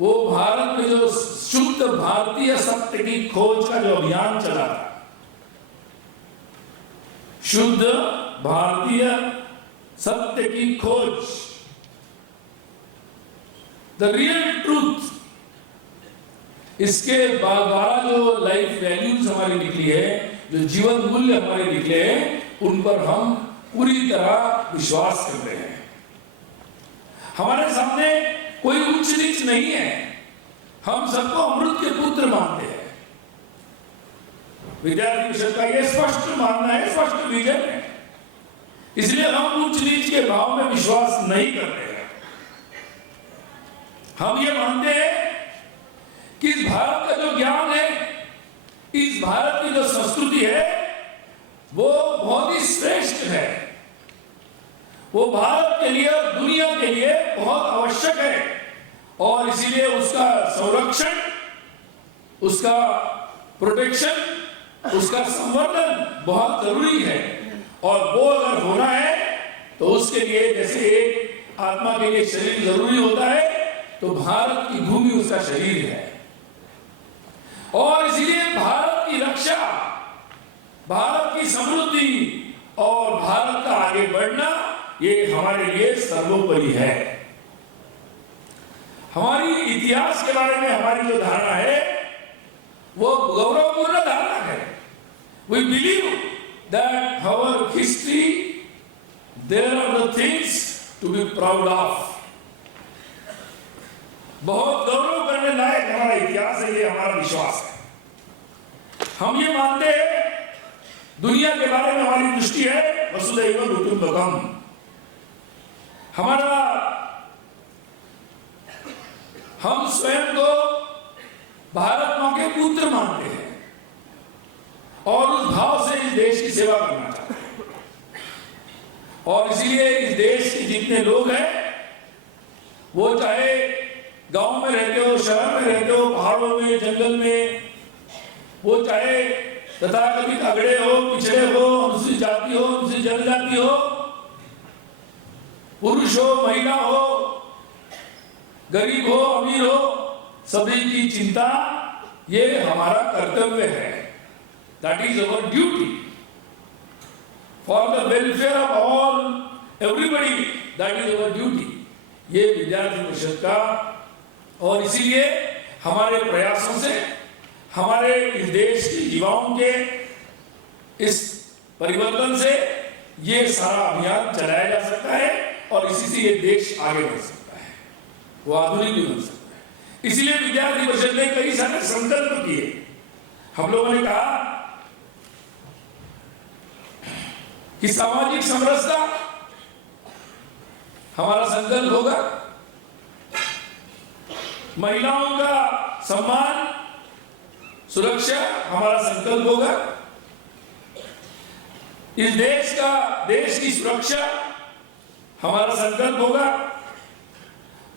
वो भारत में जो शुद्ध भारतीय सत्य की खोज का जो अभियान चला था, शुद्ध भारतीय सत्य की खोज, द रियल ट्रूथ, इसके द्वारा जो लाइफ वैल्यूज हमारी निकली है, जो जीवन मूल्य हमारे निकले हैं, उन पर हम पूरी तरह विश्वास करते हैं। हमारे सामने कोई उच्च नीच नहीं है, हम सबको अमृत के पुत्र मानते हैं। विद्यार्थी परिषद का ये स्पष्ट मानना है, स्पष्ट विजन है। इसलिए हम उच्च नीच के भाव में विश्वास नहीं करते हैं। हम ये मानते हैं कि इस भारत का जो ज्ञान है, इस भारत की जो संस्कृति है, वो बहुत ही श्रेष्ठ है। वो भारत के लिए, दुनिया के लिए बहुत आवश्यक है। और इसीलिए उसका संरक्षण, उसका प्रोटेक्शन, उसका संवर्धन बहुत जरूरी है। और वो अगर होना है तो उसके लिए, जैसे एक आत्मा के लिए शरीर जरूरी होता है, तो भारत की भूमि उसका शरीर है। और इसलिए भारत की रक्षा, भारत की समृद्धि और भारत का आगे बढ़ना, ये हमारे लिए सर्वोपरि है। हमारी इतिहास के बारे में हमारी जो धारणा है वो गौरवपूर्ण धारणा है। We believe that our history, there are the things to be proud of. बहुत गौरव करने लायक हमारा इतिहास है, ये हमारा विश्वास है। हम ये मानते हैं, दुनिया के बारे में हमारी दृष्टि है वसुधैव कुटुंबकम। हमारा, हम स्वयं को भारत मां के पुत्र मानते हैं और उस भाव से इस देश की सेवा करना चाहते हैं। और इसलिए इस देश के जितने लोग हैं, वो चाहे गांव में रहते हो, शहर में रहते हो, पहाड़ों में, जंगल में, वो चाहे तथाकथित अगड़े हो, पिछड़े हो, अनुसूचित जाति हो, अनुसूचित जनजाति हो, पुरुष हो, महिला हो, गरीब हो, अमीर हो, सभी की चिंता ये हमारा कर्तव्य है। That is our duty for the welfare of all, everybody, that is our duty. ये विद्यार्थी परिषद का, और इसीलिए हमारे प्रयासों से, हमारे इस देश के युवाओं के इस परिवर्तन से ये सारा अभियान चलाया जा सकता है और इसी से ये देश आगे बढ़ सकता है, वो आधुनिक भी बन सकता है। इसलिए विद्यार्थी परिषद ने कई सारे संकल्प किए। हम लोगों ने कहा कि सामाजिक समरसता हमारा संकल्प होगा, महिलाओं का सम्मान, सुरक्षा हमारा संकल्प होगा, इस देश का, देश की सुरक्षा हमारा संकल्प होगा,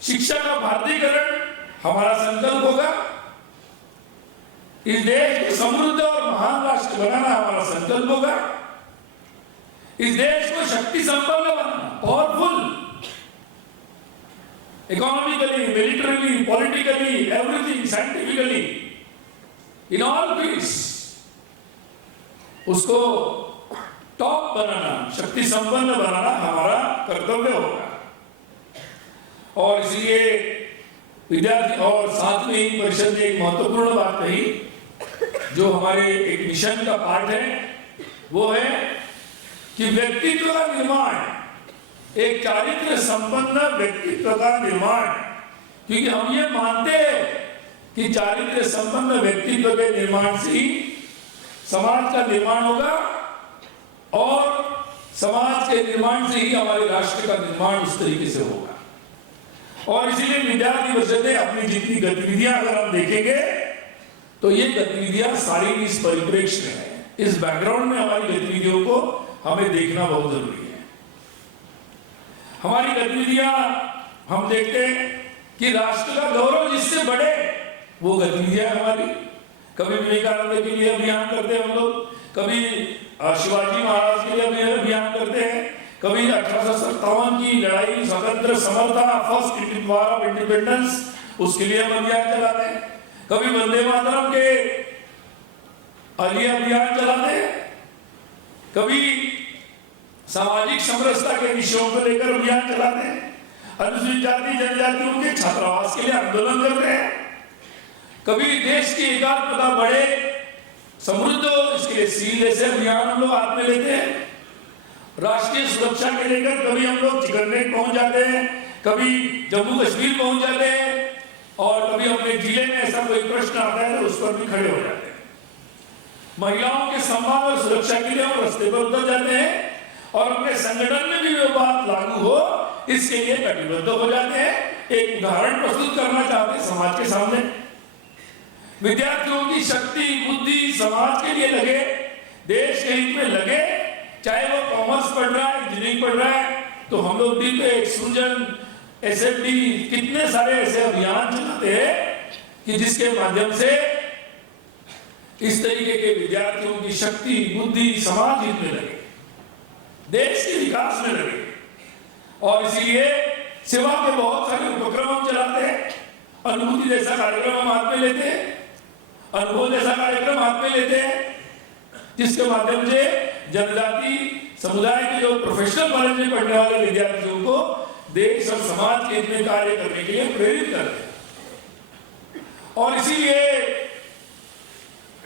शिक्षा का भारतीयकरण हमारा संकल्प होगा। इस देश को समृद्ध और महान राष्ट्र बनाना हमारा संकल्प होगा। इस देश को शक्ति संपन्न बनाना, powerful, economically, militarily, politically, everything, scientifically, in all fields उसको टॉप बनाना, शक्ति संपन्न बनाना हमारा कर्तव्य होगा। और इसलिए विद्यार्थी और साथ में ही परिषद ने एक महत्वपूर्ण बात कही, जो हमारे एक मिशन का पार्ट है, वो है कि व्यक्तित्व का निर्माण, एक चारित्र संपन्न व्यक्तित्व का निर्माण, क्योंकि हम ये मानते हैं कि चारित्र संपन्न व्यक्तित्व के निर्माण से ही समाज का निर्माण होगा और समाज के निर्माण से ही हमारे राष्ट्र का निर्माण उस तरीके से होगा। और इसीलिए विद्यार्थी परिषद ने अपनी जितनी गतिविधियां अगर हम देखेंगे तो ये गतिविधियां सारी इस परिप्रेक्ष्य में है, इस बैकग्राउंड में हमारी गतिविधियों को हमें देखना बहुत जरूरी है। हमारी गतिविधियां हम देखते हैं कि राष्ट्र का गौरव जिससे बढ़े वो गतिविधियां हमारी। कभी विवेकानंद के लिए अभियान करते हैं हम लोग, कभी शिवाजी महाराज के लिए अभियान करते हैं, कभी 1857 की लड़ाई, स्वतंत्र समरता, फर्स्ट वॉर ऑफ इंडिपेंडेंस, उसके लिए हम अभियान चलाते हैं, कभी वंदे मातरम के अभियान चलाते हैं, कभी सामाजिक समरसता के विषयों को लेकर अभियान चलाते हैं, अनुसूचित जाति जनजातियों के छात्रावास के लिए आंदोलन करते हैं, कभी देश की एकात्मता बढ़े, समृद्ध हो, इसके लिए सील जैसे अभियान हम लोग हाथ में लेते हैं। राष्ट्रीय सुरक्षा के लेकर कभी हम लोग चिकननेक पहुंच जाते हैं, कभी जम्मू कश्मीर पहुंच जाते हैं, और कभी अपने जिले में ऐसा कोई प्रश्न आता है तो उस पर भी खड़े हो जाते हैं। महिलाओं के सम्मान और सुरक्षा के लिए हम रास्ते पर उतर जाते हैं और अपने संगठन में भी वो बात लागू हो इसके लिए कटिबद्ध हो जाते हैं। एक उदाहरण प्रस्तुत करना चाहते हैं समाज के सामने। विद्यार्थियों की शक्ति, बुद्धि समाज के लिए लगे, देश के हित में लगे, चाहे वो कॉमर्स पढ़ रहा है, इंजीनियरिंग पढ़ रहा है, तो हम लोग दिन पे एक्सक्लूजन, एसएफडी, कितने सारे ऐसे अभियान चलाते हैं कि जिसके माध्यम से इस तरीके के विद्यार्थियों की शक्ति, बुद्धि समाज हित में लगे, देश के विकास में लगे। और इसीलिए सेवा के बहुत सारे उपक्रम हम चलाते हैं। अनुभूति जैसा कार्यक्रम हम हाथ में लेते हैं, अनुभव जैसा कार्यक्रम हाथ में लेते हैं, जिसके माध्यम से जनजाति समुदाय के जो प्रोफेशनल कॉलेज में पढ़ने वाले विद्यार्थियों को देश और समाज के हित में कार्य करने के लिए प्रेरित करते हैं। और इसीलिए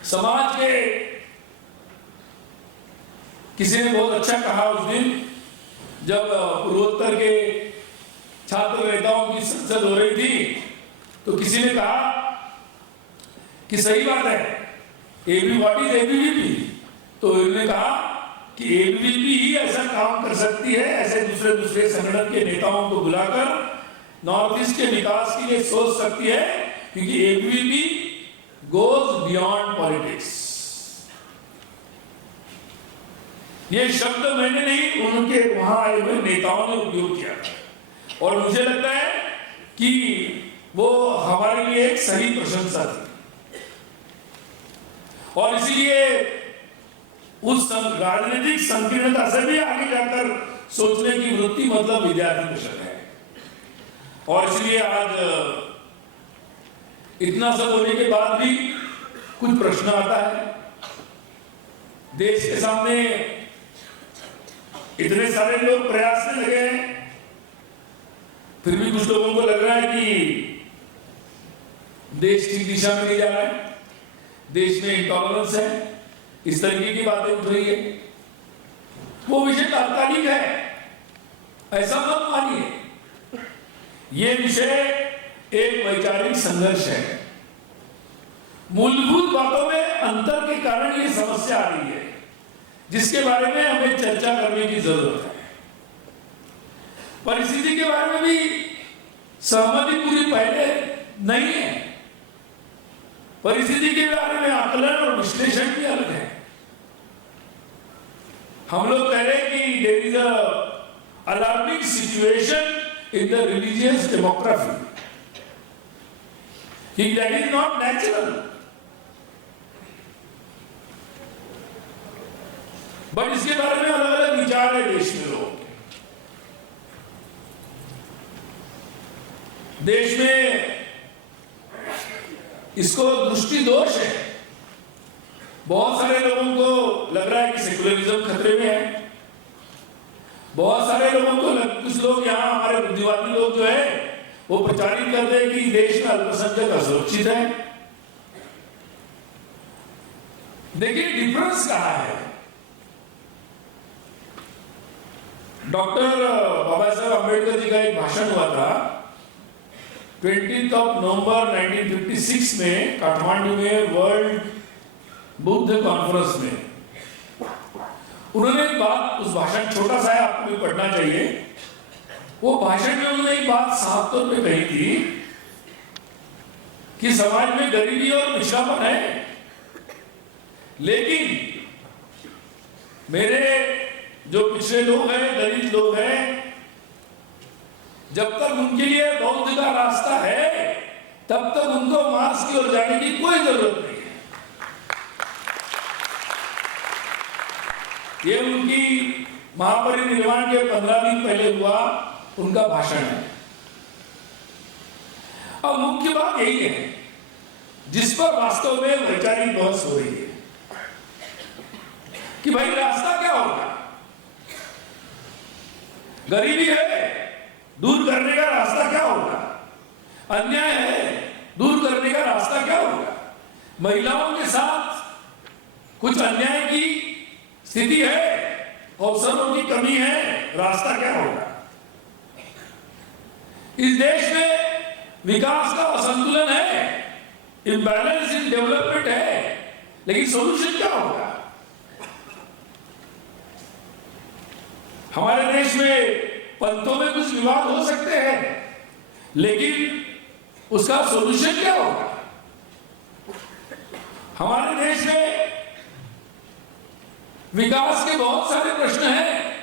समाज के किसी ने बहुत अच्छा कहा उस दिन जब पूर्वोत्तर के छात्र नेताओं की संसद हो रही थी, तो किसी ने कहा कि सही बात है, व्हाट इज एबीवीपी, तो इन्होंने कहा कि एबीवीपी ही ऐसा काम कर सकती है, ऐसे दूसरे संगठन के नेताओं को बुलाकर नॉर्थ ईस्ट के विकास के लिए सोच सकती है, क्योंकि एबीवीपी गोज बियॉन्ड पॉलिटिक्स। ये शब्द मैंने नहीं, उनके वहां आए हुए नेताओं ने उपयोग किया और मुझे लगता है कि वो हमारे लिए एक सही प्रशंसा थी। और इसलिए उस राजनीतिक संकीर्णता से भी आगे जाकर सोचने की वृत्ति मतलब विद्यार्थी परिषद है। और इसलिए आज इतना सब होने के बाद भी कुछ प्रश्न आता है। देश के सामने इतने सारे लोग प्रयास में लगे हैं, फिर भी कुछ लोगों को लग रहा है कि देश ठीक दिशा में नहीं जा रहा है, देश में इंटॉलरेंस है, इस तरीके की बातें उठ रही है। वो विषय तात्कालिक है, ऐसा मत मानिए। ये विषय एक वैचारिक संघर्ष है। मूलभूत बातों में अंतर के कारण ये समस्या आ रही है, जिसके बारे में हमें चर्चा करने की जरूरत है। परिस्थिति के बारे में भी सहमति पूरी पहले नहीं है। परिस्थिति के बारे में आकलन और विश्लेषण भी अलग है। हम लोग कह रहे हैं कि there is a alarming situation in the religious demography. कि that is not natural, but इसके बारे में अलग अलग विचार है देश में लोगों के। देश में इसको दृष्टि दोष है। बहुत सारे लोगों को लग रहा है कि सेकुलरिज्म खतरे में है। बहुत सारे लोगों को कुछ लोग यहाँ हमारे बुद्धिवादी लोग जो है वो प्रचारित करते हैं कि देश का अल्पसंख्यक असुरक्षित है। देखिए डिफरेंस कहाँ है। डॉक्टर बाबा साहब अम्बेडकर जी का एक भाषण हुआ था 20 नवंबर 1956 में काठमांडू में वर्ल्ड बुद्ध कॉन्फ्रेंस में। उन्होंने एक बात, उस भाषण छोटा सा है, आपको भी पढ़ना चाहिए। वो भाषण में उन्होंने एक बात साफ तौर पे कही थी कि समाज में गरीबी और पिछड़ापन है, लेकिन मेरे जो पिछड़े लोग हैं, दलित लोग हैं, जब तक उनके लिए बौद्ध का रास्ता है तब तक उनको मार्क्स की ओर जाने की कोई जरूरत नहीं है। ये उनकी महापरिनिर्वाण के 15 दिन पहले हुआ उनका भाषण है। अब मुख्य बात यही है जिस पर वास्तव में वैचारिक बहस हो रही है कि भाई रास्ता क्या होगा। गरीबी है, दूर करने का रास्ता क्या होगा। अन्याय है, दूर करने का रास्ता क्या होगा। महिलाओं के साथ कुछ अन्याय की स्थिति है, अवसरों की कमी है, रास्ता क्या होगा। इस देश में विकास का असंतुलन है, इम्बैलेंस इन डेवलपमेंट है, लेकिन सॉल्यूशन क्या होगा। हमारे देश में पंथों में कुछ विवाद हो सकते हैं, लेकिन उसका सॉल्यूशन क्या होगा। हमारे देश में विकास के बहुत सारे प्रश्न हैं,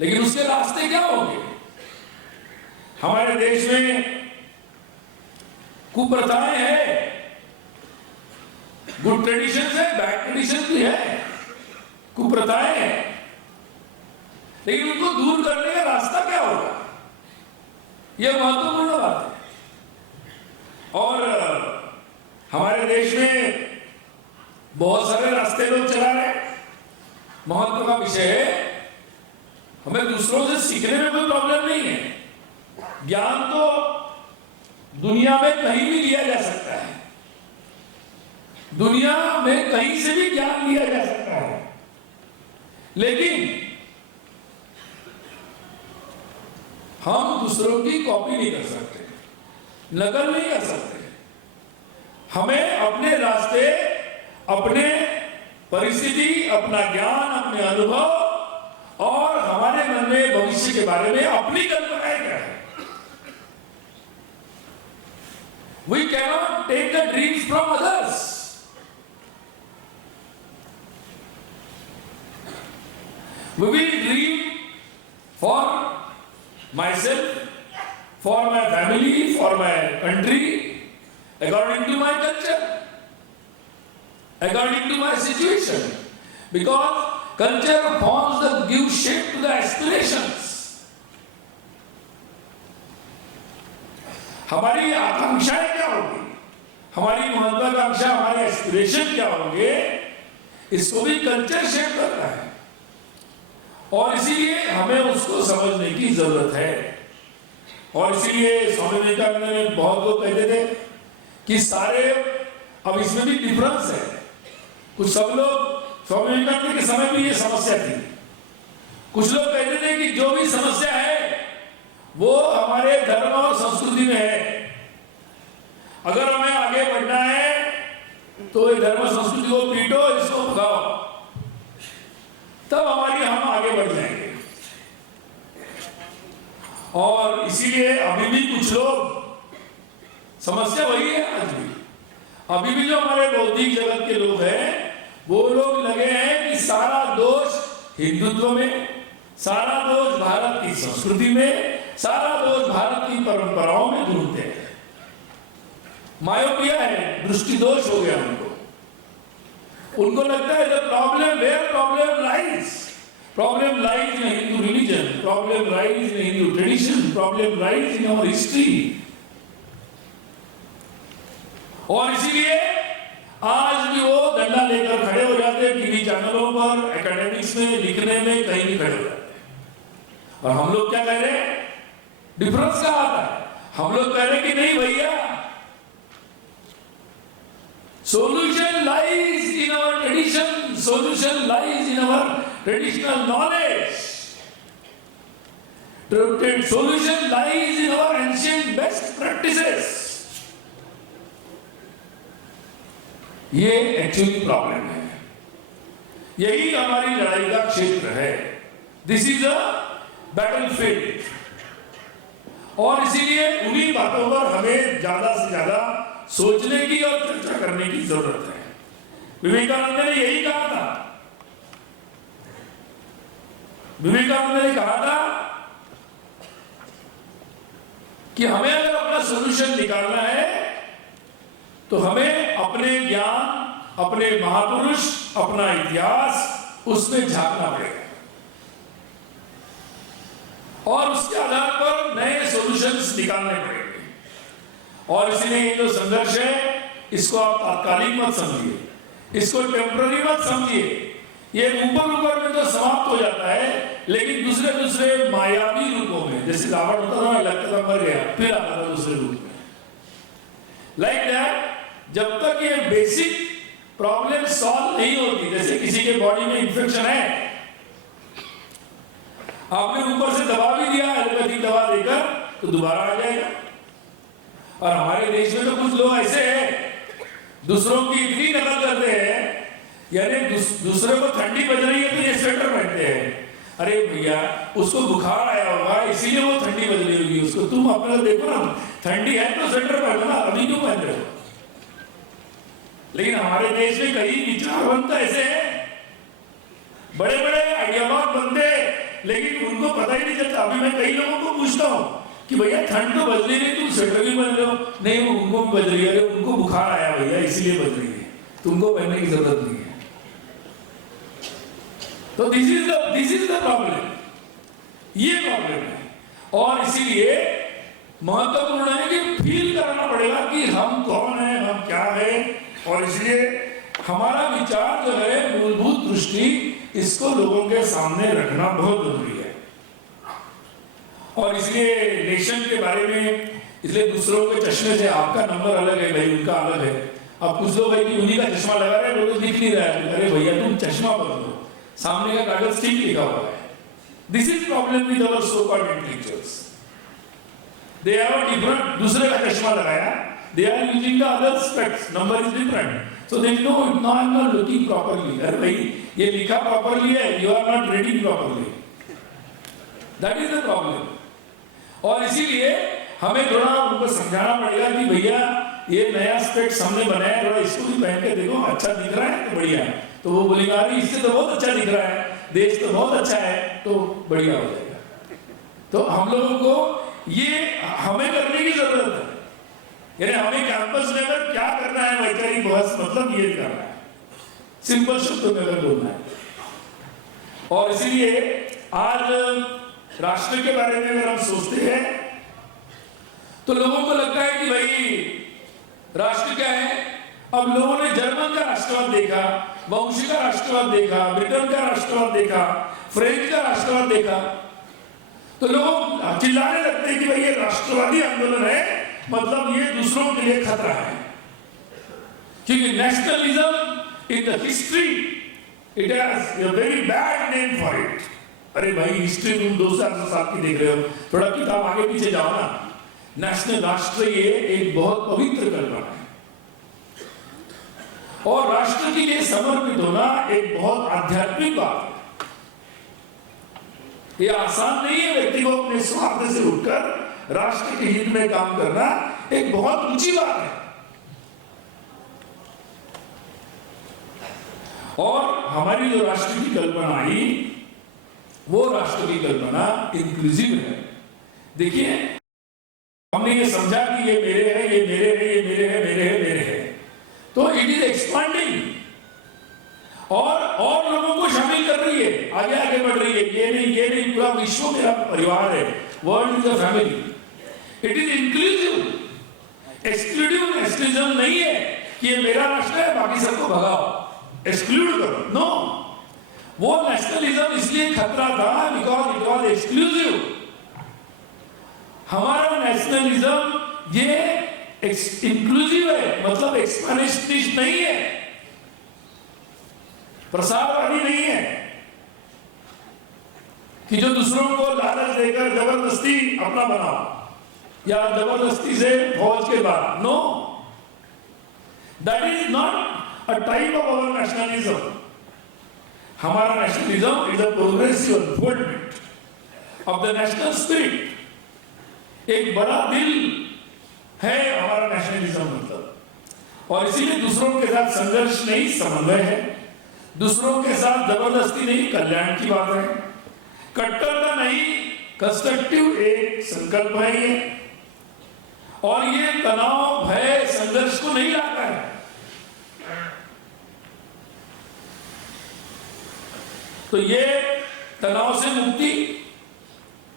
लेकिन उसके रास्ते क्या होंगे। हमारे देश में कुप्रथाएं हैं, गुड ट्रेडिशन है, बैड ट्रेडिशन भी है, कुप्रथाएं हैं, लेकिन उनको दूर करने का रास्ता क्या होगा। यह महत्वपूर्ण बात है। और हमारे देश में बहुत सारे रास्ते लोग चला रहे हैं। महत्व का विषय है, हमें दूसरों से सीखने में कोई प्रॉब्लम नहीं है। ज्ञान तो दुनिया में कहीं भी लिया जा सकता है, दुनिया में कहीं से भी ज्ञान लिया जा सकता है, लेकिन हम दूसरों की कॉपी नहीं कर सकते, नकल नहीं कर सकते। हमें अपने रास्ते, अपने परिस्थिति, अपना ज्ञान, अपने अनुभव और हमारे मन में भविष्य के बारे में अपनी कल्पनाएं क्या है। We cannot take the dreams from others. We will dream for myself, for my family, for my country, according to my culture, according to my situation, because culture forms the give shape to the aspirations. हमारी आकांक्षाएं क्या होगी, हमारी महत्वाकांक्षा, हमारे aspiration क्या होंगे, इसको भी कल्चर शेप करता है। और इसीलिए हमें उसको समझने की जरूरत है। और इसीलिए स्वामी विवेकानंद ने, बहुत लोग कहते थे कि सारे, अब इसमें भी डिफरेंस है। कुछ सब लोग, स्वामी विवेकानंद के समय भी ये समस्या थी। कुछ लोग कहते थे कि जो भी समस्या है वो हमारे धर्म और संस्कृति में है। अगर हमें आगे बढ़ना है तो ये धर्म संस्कृति को पीटो, इसको भगाओ, तब हम आगे बढ़ जाएंगे। और इसीलिए अभी भी कुछ लोग, समस्या वही है आज भी, अभी भी जो हमारे बौद्धिक जगत के लोग हैं वो लोग लगे हैं कि सारा दोष हिंदुत्व में, सारा दोष भारत की संस्कृति में, सारा दोष भारत की परंपराओं में ढूंढते हैं। मायोपिया है, दृष्टि दोष हो गया उनको लगता है the problem where problem lies, problem lies in Hindu religion, problem lies in Hindu tradition, problem lies in our history. और इसीलिए आज भी वो डंडा लेकर खड़े हो जाते हैं टीवी चैनलों पर, एकेडमिक्स में, लिखने में, कहीं भी खड़े हो जाते हैं। और हम लोग क्या कह रहे हैं? डिफरेंस क्या आता है? हम लोग कह रहे हैं कि नहीं भैया, solution lies in our tradition, solution lies in our traditional knowledge, solution lies in our ancient best practices। ये एक्चुअली प्रॉब्लम है, यही हमारी लड़ाई का क्षेत्र है। दिस इज अ बैटलफील्ड, और इसीलिए उन्हीं बातों पर हमें ज्यादा से ज्यादा सोचने की और चर्चा करने की जरूरत है। विवेकानंद ने यही कहा था, विवेकानंद ने कहा था कि हमें अगर अपना सॉल्यूशन निकालना है तो हमें अपने ज्ञान, अपने महापुरुष, अपना इतिहास, उसमें झांकना पड़ेगा और उसके आधार पर नए सॉल्यूशंस निकालने पड़ेंगे। और इसलिए ये जो संघर्ष है, इसको आप तात्कालिक मत समझिए, इसको टेम्पररी मत समझिए। ये ऊपर ऊपर में तो समाप्त हो जाता है, लेकिन दूसरे दूसरे मायावी रूपों में, जैसे रावण होता था, लगता था मर गया, फिर आता था दूसरे रूप में। लाइक दैट, जब तक ये बेसिक प्रॉब्लम सॉल्व नहीं होती, जैसे किसी के बॉडी में इंफेक्शन है, आपने ऊपर से दवा भी दिया, एलोपैथिक दवा देकर, तो दोबारा आ जाएगा। और हमारे देश में तो कुछ लोग ऐसे हैं, दूसरों की इतनी नकल करते हैं, यानी दूसरे को ठंडी बज रही है तो ये स्वेटर पहनते हैं। अरे भैया, उसको बुखार आया होगा इसीलिए वो ठंडी बज रही होगी उसको, तुम अपना देखो ना, ठंडी है तो स्वेटर पहनो ना, अभी क्यों पहन रहे हो? लेकिन हमारे देश में कई विचारवंत ऐसे हैं, बड़े बड़े आइडियाबाज बनते, लेकिन उनको पता ही नहीं चलता। अभी मैं कई लोगों को पूछता हूँ कि भैया ठंड तो बज रही है, तुम स्वेटर भी पहन रहे हो? नहीं, उनको भी बज रही है, उनको बुखार आया भैया इसीलिए बज रही है, तुमको पहनने की जरूरत नहीं है। तो दिस इज द प्रॉब्लम, ये प्रॉब्लम है। और इसीलिए महत्वपूर्ण है कि फील करना पड़ेगा कि हम कौन है, हम क्या है। और इसलिए हमारा विचार जो है, मूलभूत दृष्टि, इसको लोगों के सामने रखना बहुत जरूरी है। और इसलिए नेशन के बारे में, इसलिए दूसरों के चश्मे से आपका नंबर अलग है भाई, उनका अलग है। अब कुछ लोग भाई कि उन्हीं का चश्मा लगा रहे हैं, लोग दिख नहीं रहा है, अरे भैया तुम चश्मा बदल दो, सामने का कागज ठीक लिखा हुआ है। This is problem with our so called intellectuals, they have different, दूसरे का चश्मा लगाया, they are using the other specs, number is different, so they know no, I am not looking properly। अरे भाई, ये लिखा properly है, you are not reading properly, that is the problem। और इसीलिए हमें थोड़ा उनको समझाना पड़ेगा कि भैया ये नया स्पेक्स हमने बनाया, थोड़ा इसको भी पहन के देखो, अच्छा दिख रहा है तो बढ़िया है। तो वो बोलेगा अरे इससे तो बहुत अच्छा दिख रहा है, देश तो बहुत अच्छा है, तो बढ़िया हो जाएगा। तो हम लोगों को ये हमें करने की जरूरत है, यानी हमें कैंपस में अगर क्या करना है, वैचारिक बहस मतलब ये करना है, सिंपल शब्दों में अगर बोलना है। और इसीलिए आज राष्ट्र के बारे में अगर हम सोचते हैं तो लोगों को लगता है कि भाई राष्ट्र क्या है। अब लोगों ने जर्मन का राष्ट्रवाद देखा, वंश का राष्ट्रवाद देखा, ब्रिटेन का राष्ट्रवाद देखा, फ्रेंच का राष्ट्रवाद देखा, तो लोग चिल्लाने लगते हैं कि भाई ये राष्ट्रवादी आंदोलन है, मतलब ये दूसरों के लिए खतरा है। क्योंकि nationalism in the history it has a very bad name for it. अरे भाई, हिस्ट्री तुम 200 साल की देख रहे हो, थोड़ा किताब आगे पीछे जाओ ना। नेशनल, राष्ट्र ये एक बहुत पवित्र कल्पना है, और राष्ट्र के लिए समर्पित होना एक बहुत आध्यात्मिक बात है। ये आसान नहीं है व्यक्ति को अपने स्वार्थ से उठकर राष्ट्र के हित में काम करना, एक बहुत ऊंची बात है। और हमारी जो राष्ट्र की कल्पना आई, वो राष्ट्र की कल्पना इंक्लूसिव है। देखिए, हमने ये समझा कि ये मेरे है, ये मेरे है, ये मेरे है, है, तो इट इज एक्सपांडिंग और लोगों को शामिल कर रही है, आगे बढ़ रही है। ये नहीं, पूरा विश्व मेरा परिवार है, world is a family. It is inclusive. Exclusive nationalism नहीं है कि ये मेरा राष्ट्र है, बाकी सबको भगाओ, एक्सक्लूड करो। नो, वो नेशनलिज्म इसलिए खतरा था बिकॉज इट वॉज एक्सक्लूसिव। हमारा नेशनलिज्म ये इंक्लूसिव है, मतलब एक्सपेंशनिस्ट नहीं है, प्रसारवादी नहीं है कि जो दूसरों को लालच देकर जबरदस्ती अपना बनाओ या जबरदस्ती से फौज के बाद। No, that is not a type of our nationalism. हमारा nationalism is a progressive unfoldment of the national spirit. एक बड़ा दिल है हमारा नेशनलिज्म मतलब, और इसीलिए दूसरों के साथ संघर्ष नहीं, समन्वय है। दूसरों के साथ जबरदस्ती नहीं, कल्याण की बात है। कट्टरता नहीं, कंस्ट्रक्टिव एक संकल्प है ये, और ये तनाव भय संघर्ष को नहीं लाता है। तो ये तनाव से मुक्ति,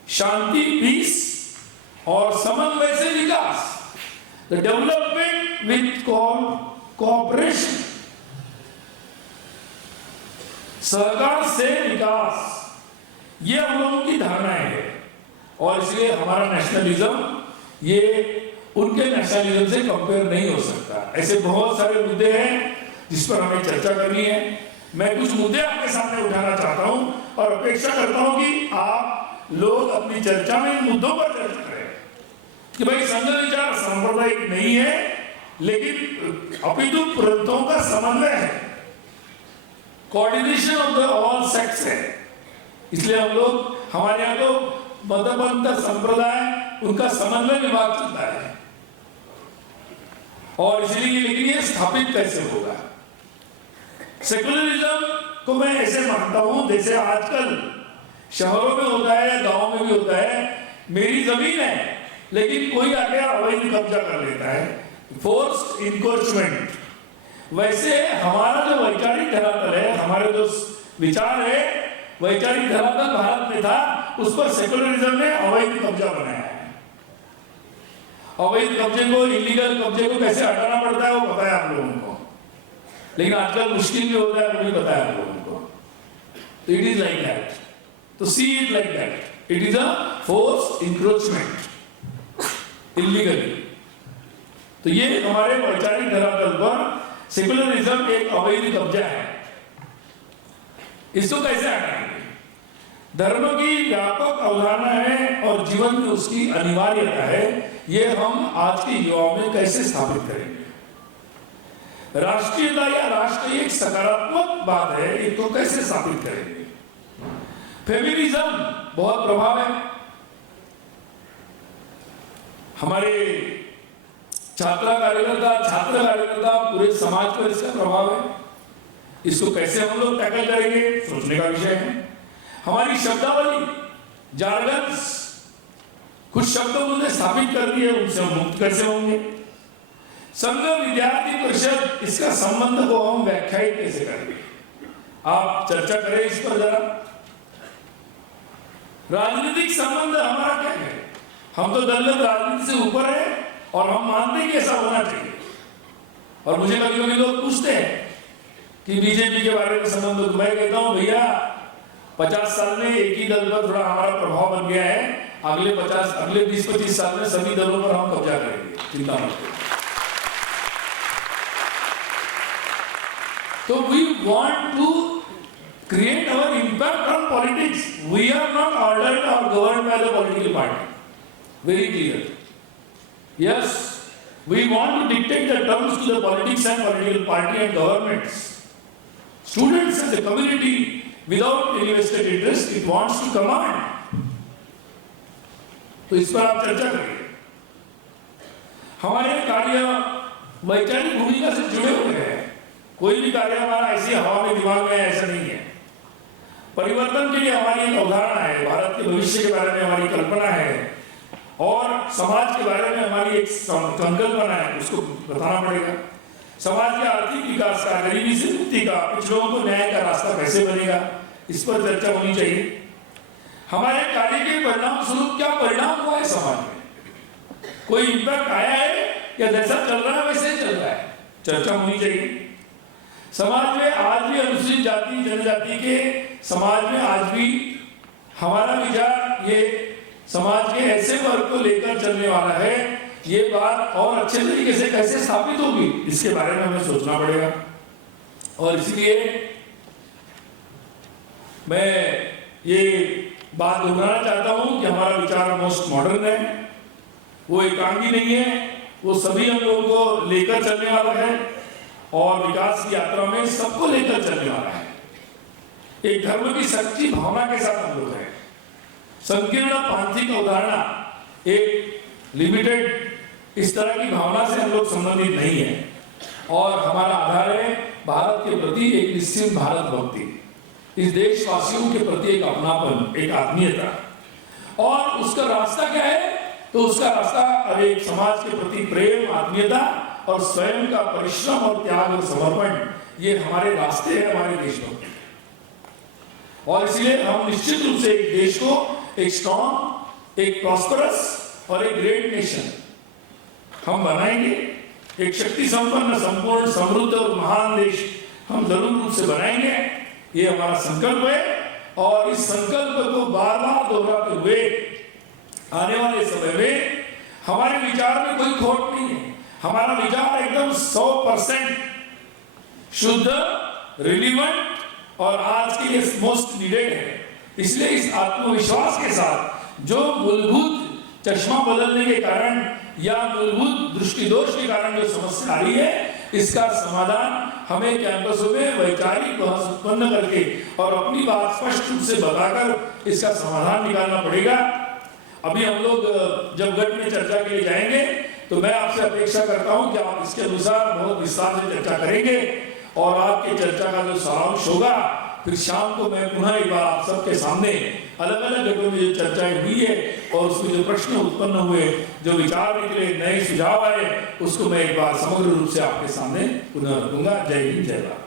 शांति, पीस और समन्वय से विकास, द डेवलपमेंट विथ कोऑपरेशन, सहकार से विकास, ये हम लोगों की धारणाएं है। और इसलिए हमारा नेशनलिज्म ये उनके नेशनलिज्म से कंपेयर नहीं हो सकता। ऐसे बहुत सारे मुद्दे हैं जिस पर हमें चर्चा करनी है। मैं कुछ मुद्दे आपके सामने उठाना चाहता हूं और अपेक्षा करता हूं कि आप लोग अपनी चर्चा में इन मुद्दों पर चर्चा करें कि भाई संघ विचार सांप्रदायिक नहीं है, लेकिन अपितु प्रथाओं का समन्वय है, coordination of the all sects है। इसलिए हम लोग, हमारे यहाँ तो मतबंध संप्रदाय, उनका समन्वय विभाग चलता है, और इसलिए लेकिन ये स्थापित कैसे होगा? सेकुलरिज्म को मैं ऐसे मानता हूं जैसे आजकल शहरों में होता है या गांव में भी होता है, मेरी जमीन है लेकिन कोई आके अवैध कब्जा कर लेता है, फोर्स्ड इंक्रोचमेंट। वैसे हमारा जो वैचारिक धरातल है, हमारे जो विचार है, वैचारिक धरातल भारत में था, उस पर सेकुलरिज्म ने अवैध कब्जा बनाया है। अवैध कब्जे को, इलीगल कब्जे को कैसे हटाना पड़ता है वो बताया आप लोगों को, लेकिन आजकल मुश्किल भी होता है वो भी बताया आप लोगों को। इट इज लाइक दैट, तो see it like that, it is a force encroachment illegally. तो ये हमारे वैचारिक धरातल पर सेकुलरिज्म एक अवैध कब्जा है, इसको कैसे हटाएंगे? धर्म की व्यापक अवधारणा है और जीवन में उसकी अनिवार्यता है, ये हम आज के युवाओं में कैसे स्थापित करेंगे? राष्ट्रीयता या राष्ट्र एक सकारात्मक बात है, इसको कैसे स्थापित करेंगे? फेमिनिज्म बहुत प्रभाव है, हमारे छात्र कार्यकर्ता पूरे समाज पर इसका प्रभाव है। इसको कैसे हम लोग टैकल करेंगे, सोचने का विषय है। हमारी शब्दावली, जार्गन्स, कुछ शब्दों को स्थापित कर दिए, उनसे हम मुक्त कैसे होंगे? संघ विद्यार्थी परिषद, इसका संबंध को हम व्याख्यायित कैसे करेंगे? आप चर्चा करें इस पर जरा। राजनीतिक संबंध हमारा क्या है? हम तो दलगत राजनीति से ऊपर है और हम मानते हैं कि ऐसा होना चाहिए। और मुझे कभी कभी लोग पूछते हैं कि बीजेपी के बारे में संबंध, मैं कहता हूं भैया 50 साल में एक ही दल पर थोड़ा हमारा प्रभाव बन गया है, अगले 20-25 साल में सभी दलों पर हम कब्जा करेंगे, चिंता मत करो। तो we want to create our impact on politics. We are not ordered or governed by the political party. Very clear. Yes, we want to dictate the terms to the politics and political party and governments. Students and the community, without any vested interest, it wants to command. तो इस पर आप चर्चा करिए। हमारे कार्य वैचारिक भूमिका से जुड़े हुए हैं, कोई भी कार्य हमारा ऐसी हवा में दिमाग में ऐसा नहीं है। परिवर्तन के लिए हमारी एक अवधारणा है, भारत के भविष्य के बारे में हमारी कल्पना है, और समाज के बारे में हमारी एक संकल्पना है, उसको बताना पड़ेगा। समाज के आर्थिक विकास का, गरीबी से मुक्ति का, पिछड़ों को न्याय का रास्ता कैसे बनेगा, इस पर चर्चा होनी चाहिए। हमारे कार्य के परिणाम स्वरूप क्या परिणाम हुआ है समाज में, कोई इम्पैक्ट आया है या जैसा चल रहा है वैसे ही चल रहा है, चर्चा होनी चाहिए। समाज में आज भी अनुसूचित जाति जनजाति के समाज में आज भी हमारा विचार ये समाज के ऐसे वर्ग को लेकर चलने वाला है, ये बात और अच्छे तरीके से कैसे स्थापित होगी इसके बारे में हमें सोचना पड़ेगा। और इसलिए मैं ये बात दोहराना चाहता हूं कि हमारा विचार मोस्ट मॉडर्न है, वो एकांगी नहीं है, वो सभी हम लोगों को लेकर चलने वाला है और विकास की यात्रा में सबको लेकर चलने वाला है। एक धर्म की सच्ची भावना के साथ हम लोग हैं। संकीर्ण पांथिक अवधारणा, एक लिमिटेड इस तरह की भावना से हम लोग संबंधित नहीं है और हमारा आधार है भारत के प्रति एक निश्चित भारत भक्ति, इस देशवासियों के प्रति एक अपनापन, एक आत्मीयता। और उसका रास्ता क्या है? तो उसका रास्ता अब एक समाज के प्रति प्रेम, आत्मीयता और स्वयं का परिश्रम और त्याग और समर्पण, ये हमारे रास्ते हैं हमारे देशभक्ति। और इसलिए हम निश्चित रूप से एक देश को एक स्ट्रॉन्ग, एक प्रॉस्परस और एक ग्रेट नेशन हम बनाएंगे। एक शक्ति संपन्न, संपूर्ण, समृद्ध और महान देश हम जरूर रूप से बनाएंगे, ये हमारा संकल्प है। और इस संकल्प को बार बार दोहराते हुए आने वाले समय में हमारे विचार में कोई खोट नहीं है। हमारा विचार एकदम 100% शुद्ध, रिलीवेंट और आज के लिए मोस्ट नीडेड है। इसलिए इस आत्मविश्वास के साथ जो मूलभूत चश्मा बदलने के कारण या मूलभूत दृष्टि दोष के कारण जो समस्या आ रही है, इसका समाधान हमें कैंपसों में वैचारिक बहस उत्पन्न करके और अपनी बात स्पष्ट रूप से बताकर इसका समाधान निकालना पड़ेगा। अभी हम लोग जब गट में चर्चा के लिए जाएंगे तो मैं आपसे अपेक्षा करता हूं कि आप इसके अनुसार बहुत विस्तार से चर्चा करेंगे और आपके चर्चा का जो सारांश होगा फिर शाम को मैं पुनः एक बार आप सबके सामने अलग अलग गटों में जो चर्चाएं हुई है और उसमें जो प्रश्न उत्पन्न हुए, जो विचार निकले, नए सुझाव आए, उसको मैं एक बार समग्र रूप से आपके सामने पुनः रखूंगा। जय हिंद, जय भारत।